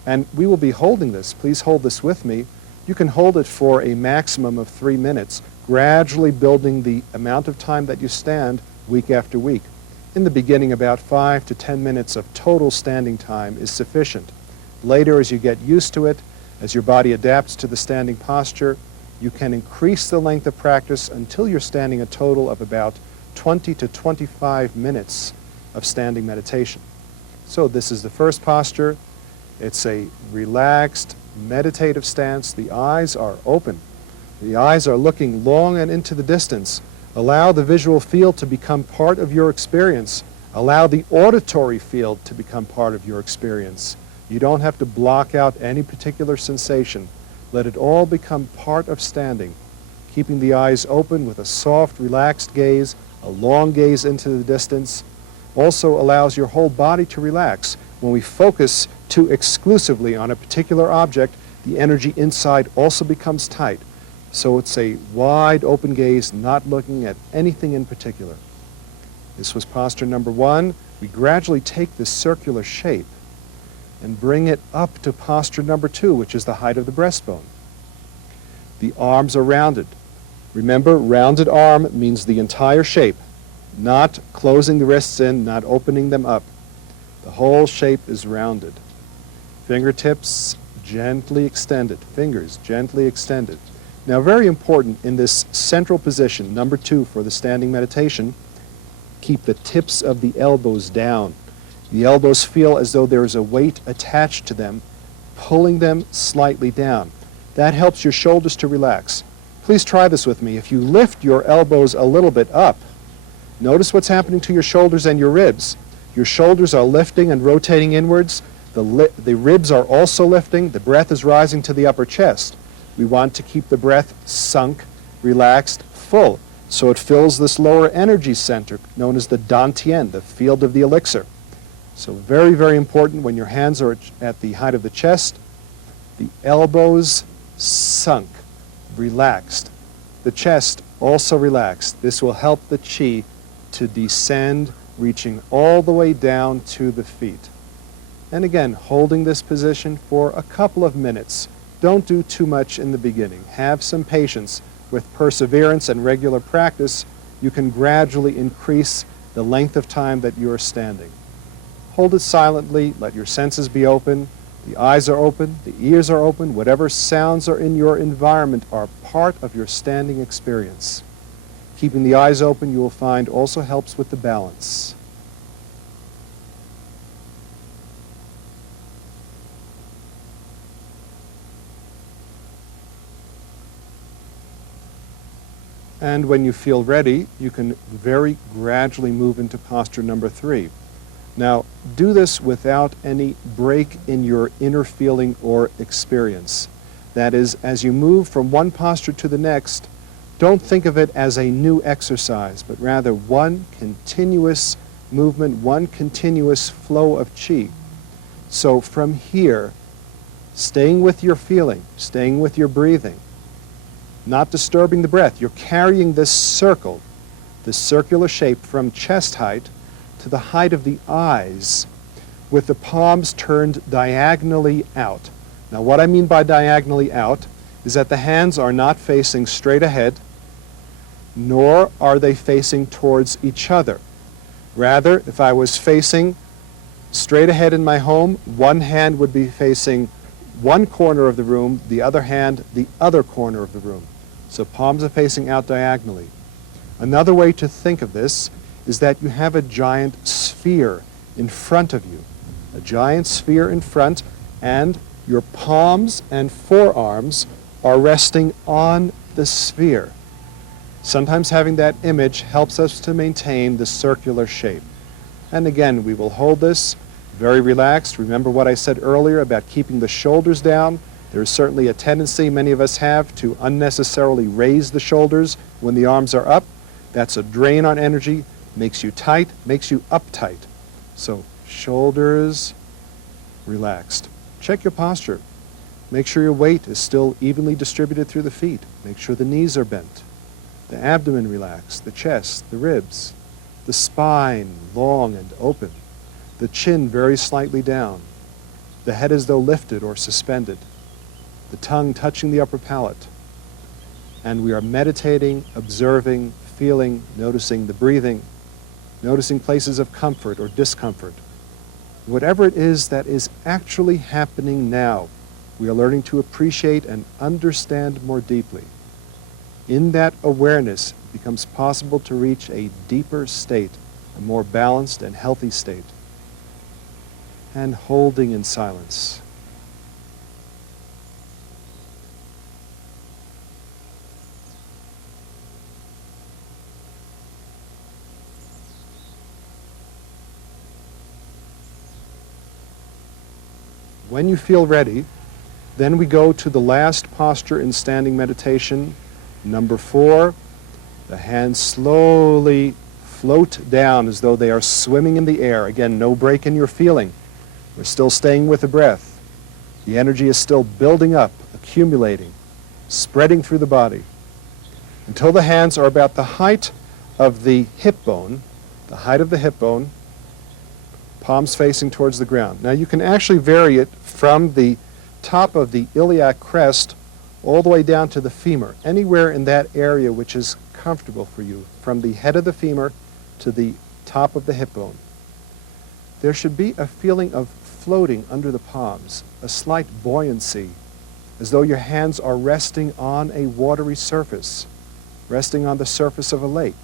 And we will be holding this. Please hold this with me. You can hold it for a maximum of 3 minutes, gradually building the amount of time that you stand week after week. In the beginning, about 5 to 10 minutes of total standing time is sufficient. Later, as you get used to it, as your body adapts to the standing posture, you can increase the length of practice until you're standing a total of about 20 to 25 minutes of standing meditation. So this is the first posture. It's a relaxed, meditative stance. The eyes are open. The eyes are looking long and into the distance. Allow the visual field to become part of your experience. Allow the auditory field to become part of your experience. You don't have to block out any particular sensation. Let it all become part of standing. Keeping the eyes open with a soft, relaxed gaze, a long gaze into the distance, also allows your whole body to relax. When we focus too exclusively on a particular object, the energy inside also becomes tight. So it's a wide open gaze, not looking at anything in particular. This was posture number 1. We gradually take this circular shape and bring it up to posture number 2, which is the height of the breastbone. The arms are rounded. Remember, rounded arm means the entire shape, not closing the wrists in, not opening them up. The whole shape is rounded. Fingertips gently extended, fingers gently extended. Now, very important in this central position, number 2 for the standing meditation, keep the tips of the elbows down. The elbows feel as though there is a weight attached to them, pulling them slightly down. That helps your shoulders to relax. Please try this with me. If you lift your elbows a little bit up, notice what's happening to your shoulders and your ribs. Your shoulders are lifting and rotating inwards. The ribs are also lifting. The breath is rising to the upper chest. We want to keep the breath sunk, relaxed, full, so it fills this lower energy center known as the dantian, the field of the elixir. So very, very important when your hands are at the height of the chest, the elbows sunk, relaxed. The chest also relaxed. This will help the chi to descend, reaching all the way down to the feet. And again, holding this position for a couple of minutes. Don't do too much in the beginning. Have some patience. With perseverance and regular practice, you can gradually increase the length of time that you are standing. Hold it silently. Let your senses be open. The eyes are open. The ears are open. Whatever sounds are in your environment are part of your standing experience. Keeping the eyes open, you will find, also helps with the balance. And when you feel ready, you can very gradually move into posture number 3. Now, do this without any break in your inner feeling or experience. That is, as you move from one posture to the next, don't think of it as a new exercise, but rather one continuous movement, one continuous flow of chi. So from here, staying with your feeling, staying with your breathing, not disturbing the breath. You're carrying this circle, this circular shape from chest height to the height of the eyes with the palms turned diagonally out. Now, what I mean by diagonally out is that the hands are not facing straight ahead, nor are they facing towards each other. Rather, if I was facing straight ahead in my home, one hand would be facing one corner of the room, the other hand the other corner of the room. So palms are facing out diagonally. Another way to think of this is that you have a giant sphere in front of you, a giant sphere in front, and your palms and forearms are resting on the sphere. Sometimes having that image helps us to maintain the circular shape. And again, we will hold this very relaxed. Remember what I said earlier about keeping the shoulders down. There's certainly a tendency many of us have to unnecessarily raise the shoulders when the arms are up. That's a drain on energy, makes you tight, makes you uptight. So shoulders relaxed. Check your posture. Make sure your weight is still evenly distributed through the feet. Make sure the knees are bent. The abdomen relaxed, the chest, the ribs, the spine long and open, the chin very slightly down, the head as though lifted or suspended, the tongue touching the upper palate. And we are meditating, observing, feeling, noticing the breathing, noticing places of comfort or discomfort. Whatever it is that is actually happening now, we are learning to appreciate and understand more deeply. In that awareness, it becomes possible to reach a deeper state, a more balanced and healthy state. And holding in silence. When you feel ready, then we go to the last posture in standing meditation, number 4. The hands slowly float down as though they are swimming in the air. Again, no break in your feeling. We're still staying with the breath. The energy is still building up, accumulating, spreading through the body, until the hands are about the height of the hip bone, palms facing towards the ground. Now you can actually vary it from the top of the iliac crest all the way down to the femur, anywhere in that area which is comfortable for you, from the head of the femur to the top of the hip bone. There should be a feeling of floating under the palms, a slight buoyancy, as though your hands are resting on a watery surface, resting on the surface of a lake.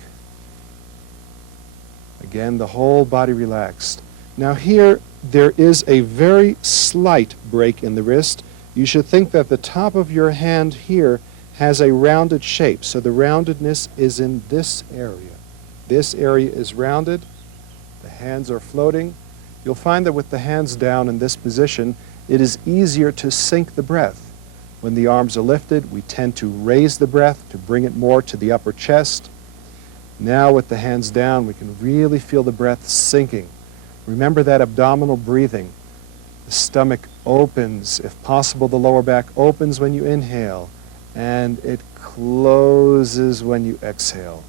Again, the whole body relaxed. Now here, there is a very slight break in the wrist. You should think that the top of your hand here has a rounded shape, so the roundedness is in this area. This area is rounded, the hands are floating. You'll find that with the hands down in this position, it is easier to sink the breath. When the arms are lifted, we tend to raise the breath to bring it more to the upper chest. Now with the hands down, we can really feel the breath sinking. Remember that abdominal breathing. The stomach opens, if possible the lower back opens when you inhale, and it closes when you exhale.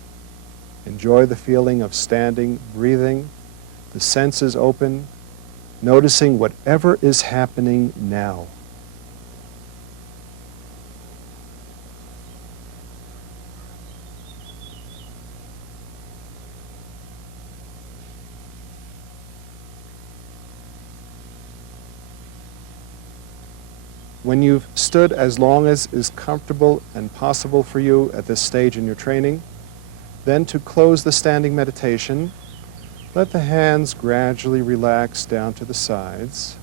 Enjoy the feeling of standing, breathing, the senses open, noticing whatever is happening now. When you've stood as long as is comfortable and possible for you at this stage in your training, then to close the standing meditation, let the hands gradually relax down to the sides.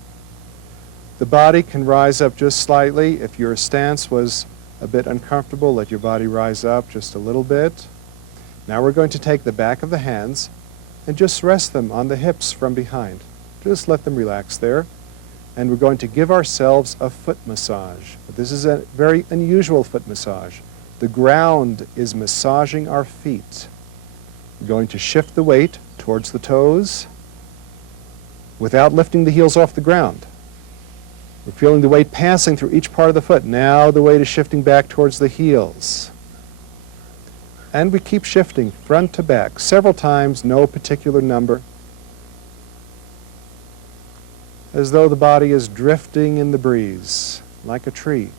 The body can rise up just slightly. If your stance was a bit uncomfortable, let your body rise up just a little bit. Now we're going to take the back of the hands and just rest them on the hips from behind. Just let them relax there. And we're going to give ourselves a foot massage. This is a very unusual foot massage. The ground is massaging our feet. We're going to shift the weight towards the toes without lifting the heels off the ground. We're feeling the weight passing through each part of the foot. Now the weight is shifting back towards the heels. And we keep shifting front to back several times, no particular number, as though the body is drifting in the breeze, like a tree.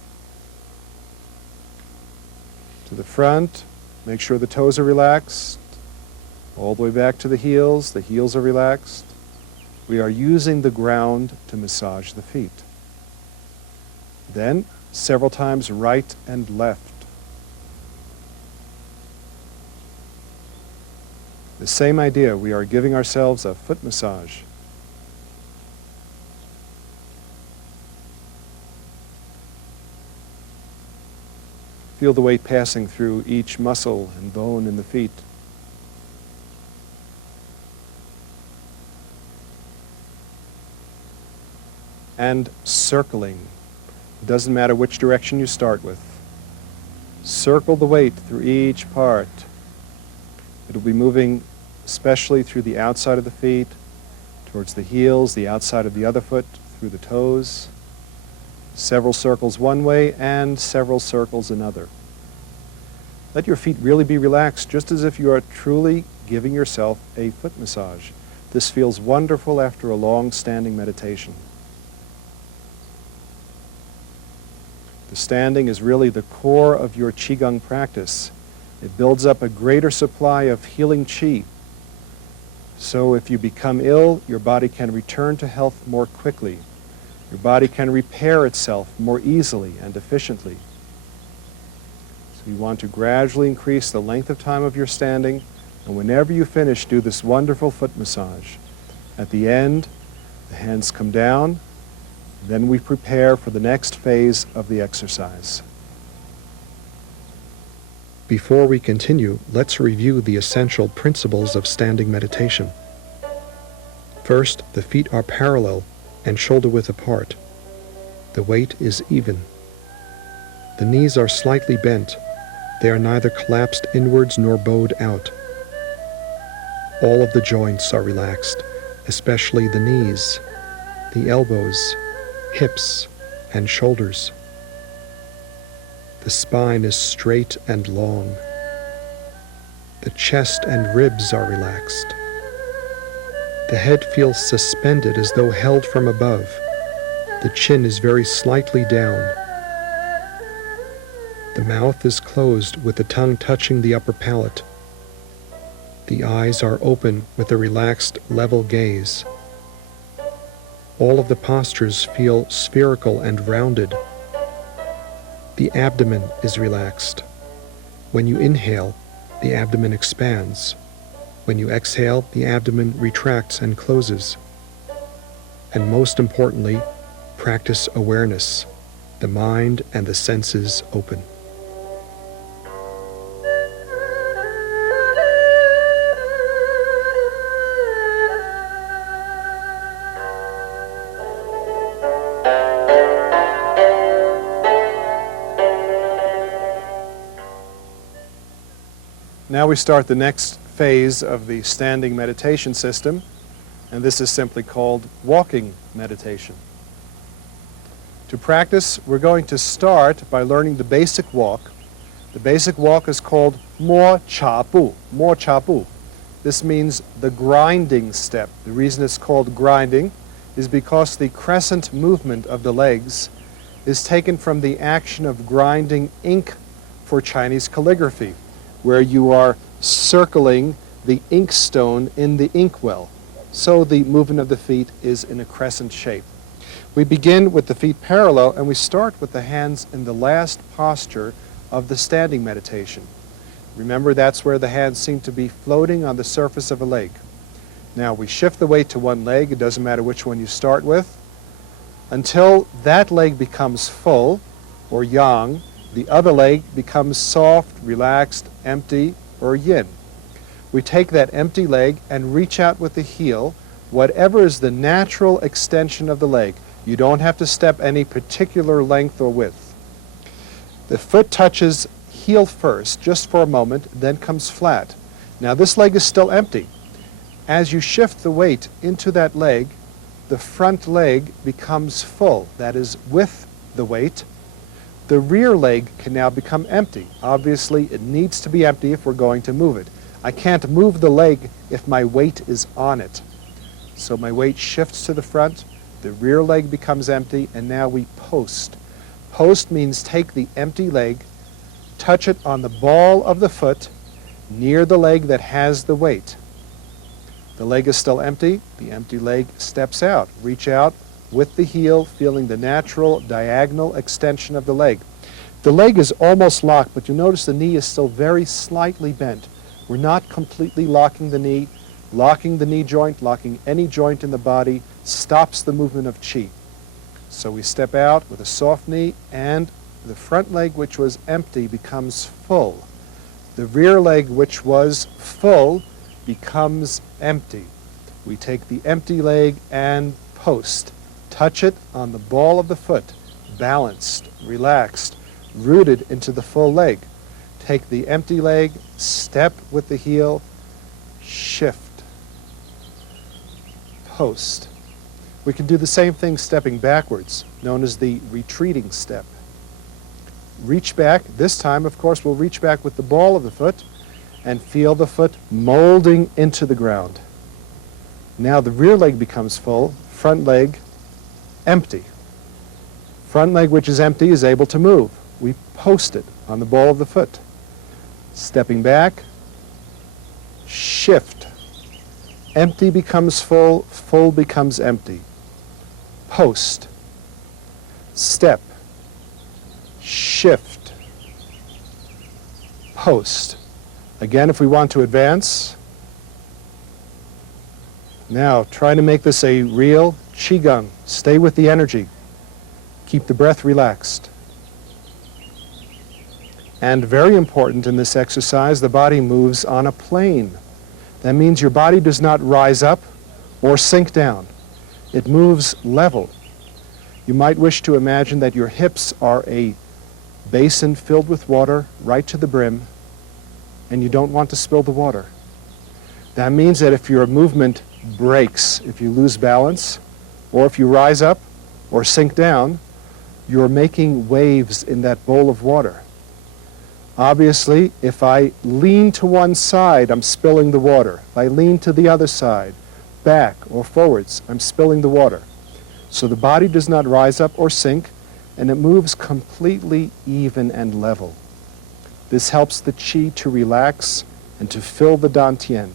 To the front, make sure the toes are relaxed, all the way back to the heels are relaxed. We are using the ground to massage the feet. Then, several times right and left. The same idea, we are giving ourselves a foot massage. Feel the weight passing through each muscle and bone in the feet. And circling. It doesn't matter which direction you start with. Circle the weight through each part. It'll be moving especially through the outside of the feet, towards the heels, the outside of the other foot, through the toes. Several circles one way and several circles another. Let your feet really be relaxed, just as if you are truly giving yourself a foot massage. This feels wonderful after a long standing meditation. The standing is really the core of your Qigong practice. It builds up a greater supply of healing Qi. So if you become ill, your body can return to health more quickly. Your body can repair itself more easily and efficiently. So you want to gradually increase the length of time of your standing, and whenever you finish, do this wonderful foot massage. At the end, the hands come down. Then we prepare for the next phase of the exercise. Before we continue, let's review the essential principles of standing meditation. First, the feet are parallel and shoulder-width apart. The weight is even. The knees are slightly bent. They are neither collapsed inwards nor bowed out. All of the joints are relaxed, especially the knees, the elbows, hips, and shoulders. The spine is straight and long. The chest and ribs are relaxed. The head feels suspended as though held from above. The chin is very slightly down. The mouth is closed with the tongue touching the upper palate. The eyes are open with a relaxed, level gaze. All of the postures feel spherical and rounded. The abdomen is relaxed. When you inhale, the abdomen expands. When you exhale, the abdomen retracts and closes. And most importantly, practice awareness, the mind and the senses open. Now we start the next phase of the standing meditation system, and this is simply called walking meditation. To practice, we're going to start by learning the basic walk. The basic walk is called mo cha bu. Mo cha bu. This means the grinding step. The reason it's called grinding is because the crescent movement of the legs is taken from the action of grinding ink for Chinese calligraphy, where you are circling the ink stone in the inkwell. So the movement of the feet is in a crescent shape. We begin with the feet parallel, and we start with the hands in the last posture of the standing meditation. Remember, that's where the hands seem to be floating on the surface of a leg. Now we shift the weight to one leg, it doesn't matter which one you start with, until that leg becomes full, or yang. The other leg becomes soft, relaxed, empty, or yin. We take that empty leg and reach out with the heel, whatever is the natural extension of the leg. You don't have to step any particular length or width. The foot touches heel first, just for a moment, then comes flat. Now this leg is still empty. As you shift the weight into that leg, the front leg becomes full, that is, with the weight. The rear leg can now become empty. Obviously, it needs to be empty if we're going to move it. I can't move the leg if my weight is on it. So my weight shifts to the front, the rear leg becomes empty, and now we post. Post means take the empty leg, touch it on the ball of the foot, near the leg that has the weight. The leg is still empty, the empty leg steps out. Reach out with the heel, feeling the natural diagonal extension of the leg. The leg is almost locked, but you notice the knee is still very slightly bent. We're not completely locking the knee. Locking the knee joint, locking any joint in the body, stops the movement of qi. So we step out with a soft knee and the front leg, which was empty, becomes full. The rear leg, which was full, becomes empty. We take the empty leg and post. Touch it on the ball of the foot, balanced, relaxed, rooted into the full leg. Take the empty leg, step with the heel, shift, post. We can do the same thing stepping backwards, known as the retreating step. Reach back. This time, of course, we'll reach back with the ball of the foot and feel the foot molding into the ground. Now the rear leg becomes full, front leg empty. Front leg, which is empty, is able to move. We post it on the ball of the foot. Stepping back, shift. Empty becomes full, full becomes empty. Post. Step. Shift. Post. Again, if we want to advance. Now, try to make this a real Qigong. Stay with the energy. Keep the breath relaxed. And very important in this exercise, the body moves on a plane. That means your body does not rise up or sink down. It moves level. You might wish to imagine that your hips are a basin filled with water right to the brim, and you don't want to spill the water. That means that if your movement breaks, if you lose balance, or if you rise up or sink down, you're making waves in that bowl of water. Obviously, if I lean to one side, I'm spilling the water. If I lean to the other side, back or forwards, I'm spilling the water. So the body does not rise up or sink, and it moves completely even and level. This helps the qi to relax and to fill the dantian.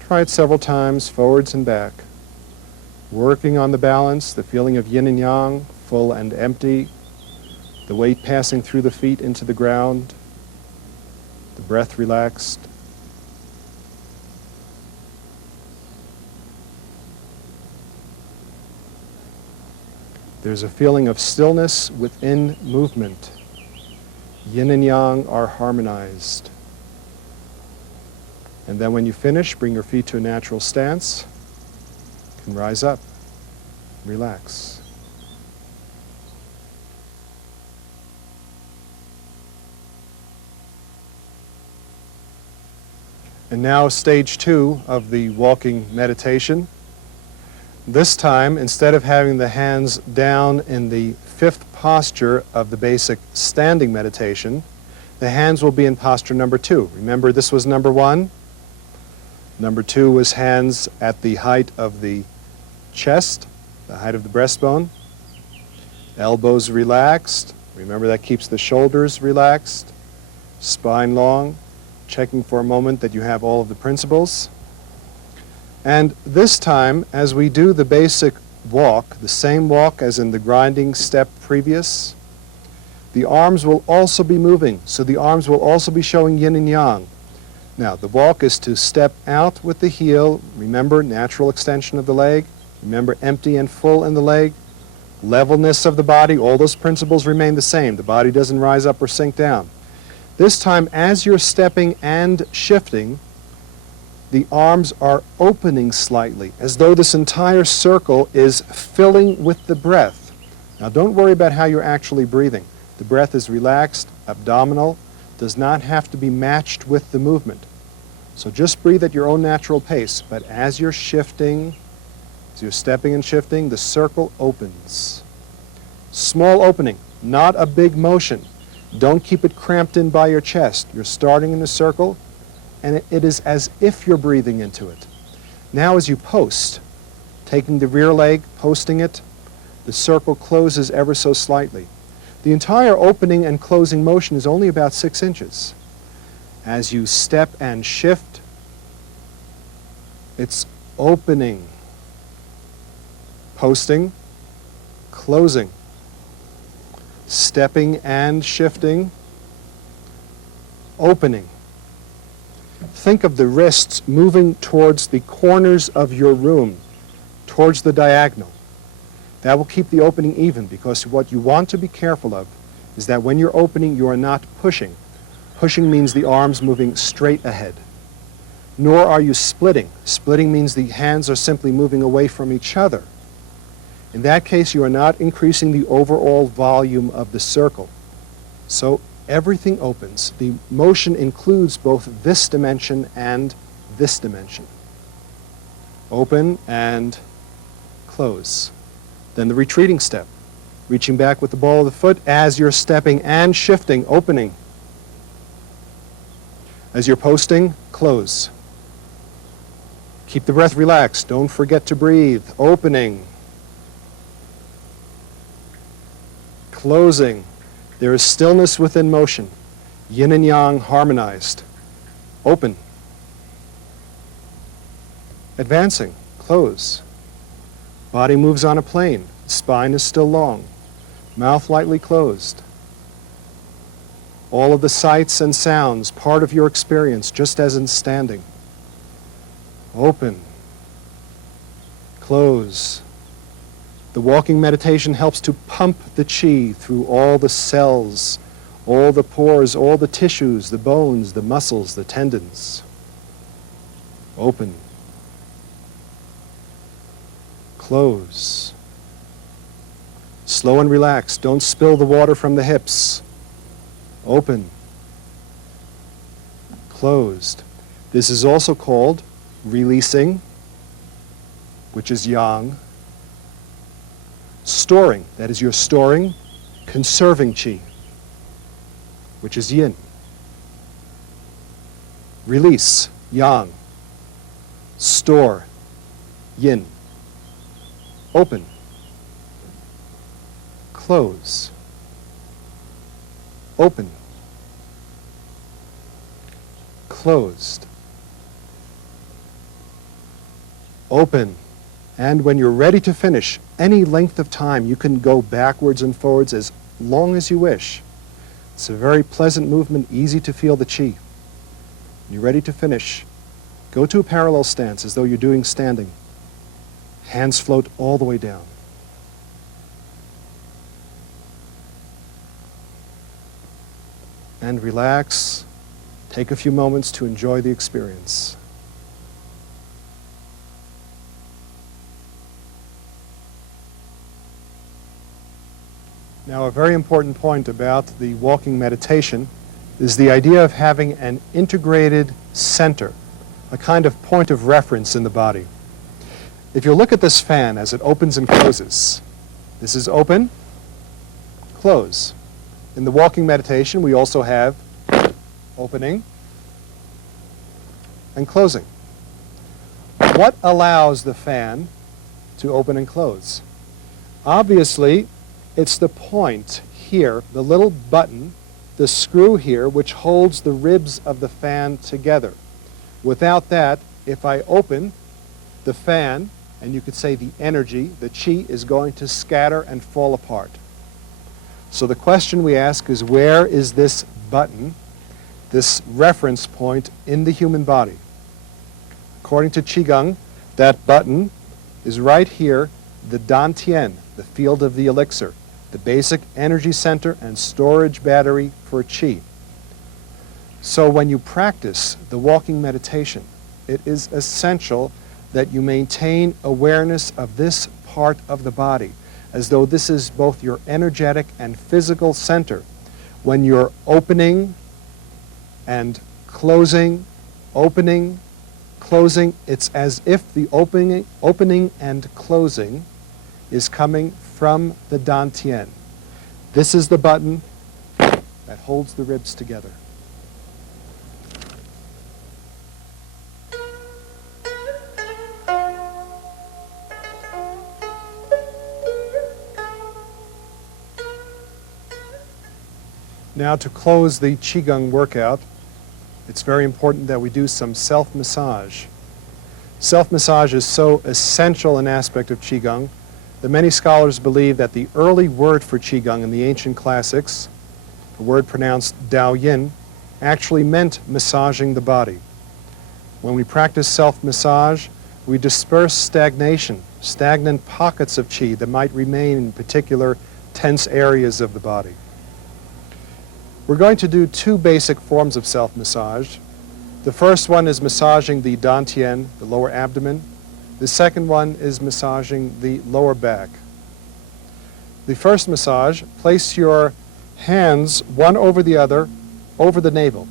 Try it several times, forwards and back. Working on the balance, the feeling of yin and yang, full and empty, the weight passing through the feet into the ground, the breath relaxed. There's a feeling of stillness within movement. Yin and yang are harmonized. And then when you finish, bring your feet to a natural stance. You can rise up, relax. And now stage 2 of the walking meditation. This time, instead of having the hands down in the 5th posture of the basic standing meditation, the hands will be in posture number 2. Remember, this was number 1. Number 2 was hands at the height of the chest, the height of the breastbone. Elbows relaxed. Remember, that keeps the shoulders relaxed. Spine long. Checking for a moment that you have all of the principles. And this time, as we do the basic walk, the same walk as in the grinding step previous, the arms will also be moving. So the arms will also be showing yin and yang. Now, the walk is to step out with the heel. Remember, natural extension of the leg. Remember, empty and full in the leg. Levelness of the body, all those principles remain the same. The body doesn't rise up or sink down. This time, as you're stepping and shifting, the arms are opening slightly, as though this entire circle is filling with the breath. Now, don't worry about how you're actually breathing. The breath is relaxed, abdominal, does not have to be matched with the movement. So just breathe at your own natural pace, but as you're shifting, as you're stepping and shifting, the circle opens. Small opening, not a big motion. Don't keep it cramped in by your chest. You're starting in a circle, and it is as if you're breathing into it. Now as you post, taking the rear leg, posting it, the circle closes ever so slightly. The entire opening and closing motion is only about 6 inches. As you step and shift, it's opening, posting, closing, stepping and shifting, opening. Think of the wrists moving towards the corners of your room, towards the diagonal. That will keep the opening even, because what you want to be careful of is that when you're opening, you are not pushing. Pushing means the arms moving straight ahead. Nor are you splitting. Splitting means the hands are simply moving away from each other. In that case, you are not increasing the overall volume of the circle. So everything opens. The motion includes both this dimension and this dimension. Open and close. Then the retreating step, reaching back with the ball of the foot as you're stepping and shifting, opening. As you're posting, close. Keep the breath relaxed. Don't forget to breathe. Opening. Closing. There is stillness within motion. Yin and yang harmonized. Open. Advancing. Close. Body moves on a plane. Spine is still long. Mouth lightly closed. All of the sights and sounds, part of your experience, just as in standing. Open. Close. The walking meditation helps to pump the chi through all the cells, all the pores, all the tissues, the bones, the muscles, the tendons. Open. Close. Slow and relaxed. Don't spill the water from the hips. Open. Closed. This is also called releasing, which is yang. Storing, that is, you're storing, conserving chi, which is yin. Release, yang. Store, yin. Open. Close. Open. Closed. Open. And when you're ready to finish, any length of time, you can go backwards and forwards as long as you wish. It's a very pleasant movement, easy to feel the chi. When you're ready to finish, go to a parallel stance as though you're doing standing. Hands float all the way down. And relax. Take a few moments to enjoy the experience. Now, a very important point about the walking meditation is the idea of having an integrated center, a kind of point of reference in the body. If you look at this fan as it opens and closes, this is open, close. In the walking meditation, we also have opening and closing. What allows the fan to open and close? Obviously, it's the point here, the little button, the screw here, which holds the ribs of the fan together. Without that, if I open the fan, and you could say the energy, the chi is going to scatter and fall apart. So the question we ask is, where is this button, this reference point in the human body? According to Qigong, that button is right here, the Dantian, the field of the elixir, the basic energy center and storage battery for chi. So when you practice the walking meditation, it is essential that you maintain awareness of this part of the body, as though this is both your energetic and physical center. When you're opening and closing, opening, closing, it's as if the opening and closing is coming from the Dantian. This is the button that holds the ribs together. Now, to close the Qigong workout, it's very important that we do some self-massage. Self-massage is so essential an aspect of Qigong that many scholars believe that the early word for Qigong in the ancient classics, a word pronounced Dao Yin, actually meant massaging the body. When we practice self-massage, we disperse stagnation, stagnant pockets of qi that might remain in particular tense areas of the body. We're going to do two basic forms of self-massage. The first one is massaging the dantian, the lower abdomen. The second one is massaging the lower back. The first massage, place your hands one over the other over the navel.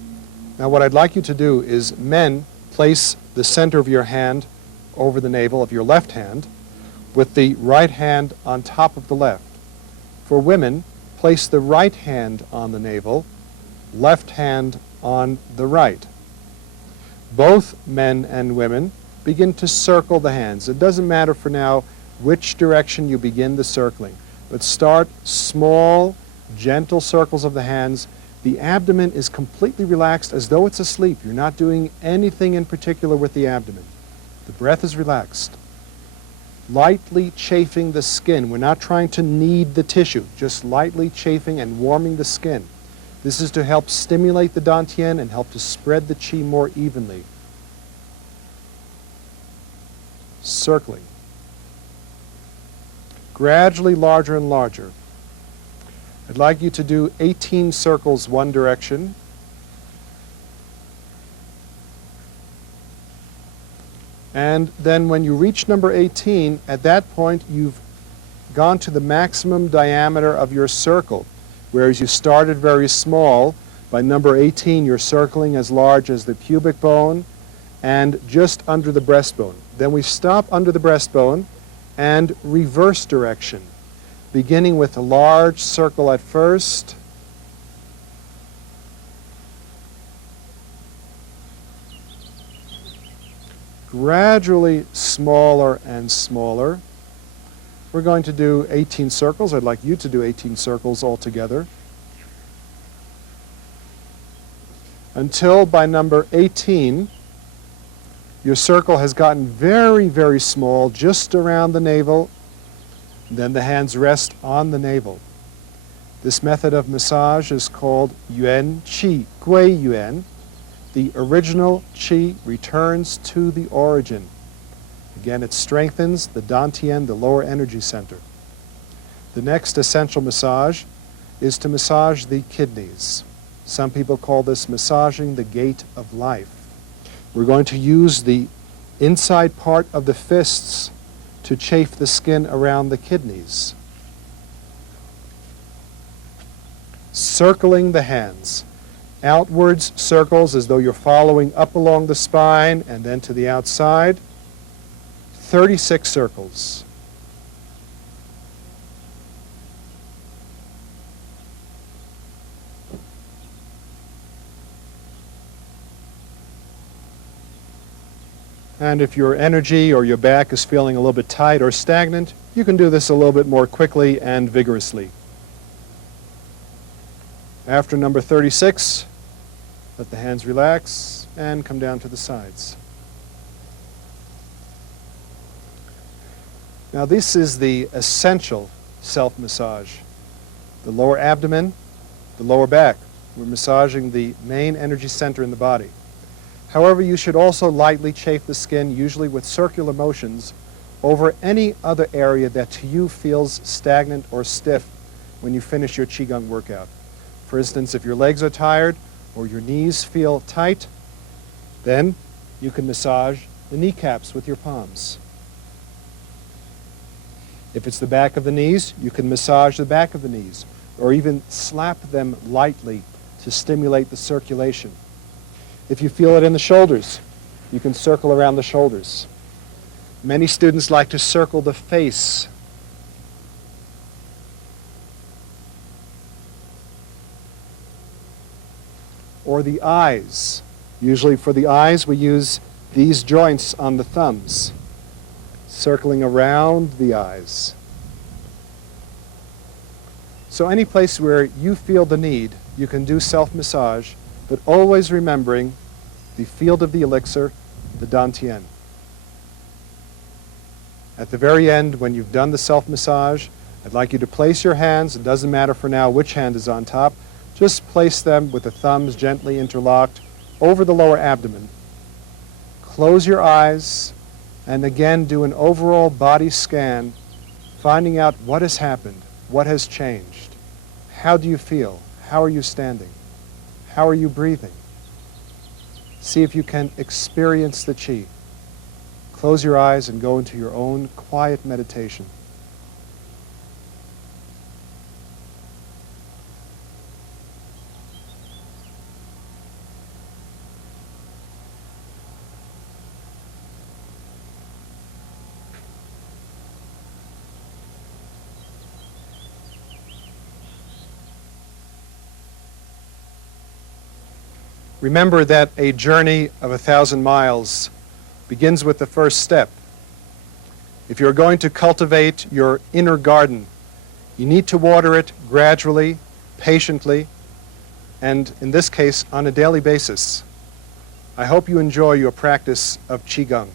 Now what I'd like you to do is, men, place the center of your hand over the navel of your left hand with the right hand on top of the left. For women, place the right hand on the navel, left hand on the right. Both men and women begin to circle the hands. It doesn't matter for now which direction you begin the circling, but start small, gentle circles of the hands. The abdomen is completely relaxed as though it's asleep. You're not doing anything in particular with the abdomen. The breath is relaxed. Lightly chafing the skin. We're not trying to knead the tissue, just lightly chafing and warming the skin. This is to help stimulate the dantian and help to spread the qi more evenly. Circling. Gradually larger and larger. I'd like you to do 18 circles one direction. And then when you reach number 18, at that point you've gone to the maximum diameter of your circle. Whereas you started very small, by number 18 you're circling as large as the pubic bone and just under the breastbone. Then we stop under the breastbone and reverse direction, beginning with a large circle at first, gradually smaller and smaller. We're going to do 18 circles. I'd like you to do 18 circles altogether, until by number 18 your circle has gotten very, very small, just around the navel. Then the hands rest on the navel. This method of massage is called yuan qi, gui yuan. The original qi returns to the origin. Again, it strengthens the dantian, the lower energy center. The next essential massage is to massage the kidneys. Some people call this massaging the gate of life. We're going to use the inside part of the fists to chafe the skin around the kidneys. Circling the hands. Outwards circles as though you're following up along the spine and then to the outside. 36 circles. And if your energy or your back is feeling a little bit tight or stagnant, you can do this a little bit more quickly and vigorously. After number 36, let the hands relax and come down to the sides. Now this is the essential self-massage. The lower abdomen, the lower back. We're massaging the main energy center in the body. However, you should also lightly chafe the skin, usually with circular motions, over any other area that to you feels stagnant or stiff when you finish your Qigong workout. For instance, if your legs are tired or your knees feel tight, then you can massage the kneecaps with your palms. If it's the back of the knees, you can massage the back of the knees, or even slap them lightly to stimulate the circulation. If you feel it in the shoulders, you can circle around the shoulders. Many students like to circle the face. Or the eyes. Usually for the eyes we use these joints on the thumbs, circling around the eyes. So any place where you feel the need, you can do self-massage, but always remembering the field of the elixir, the dantian. At the very end, when you've done the self-massage, I'd like you to place your hands, it doesn't matter for now which hand is on top, Just place them with the thumbs gently interlocked over the lower abdomen. Close your eyes and again do an overall body scan, finding out what has happened, what has changed. How do you feel? How are you standing? How are you breathing? See if you can experience the qi. Close your eyes and go into your own quiet meditation. Remember that a journey of 1,000 miles begins with the first step. If you're going to cultivate your inner garden, you need to water it gradually, patiently, and in this case, on a daily basis. I hope you enjoy your practice of Qigong.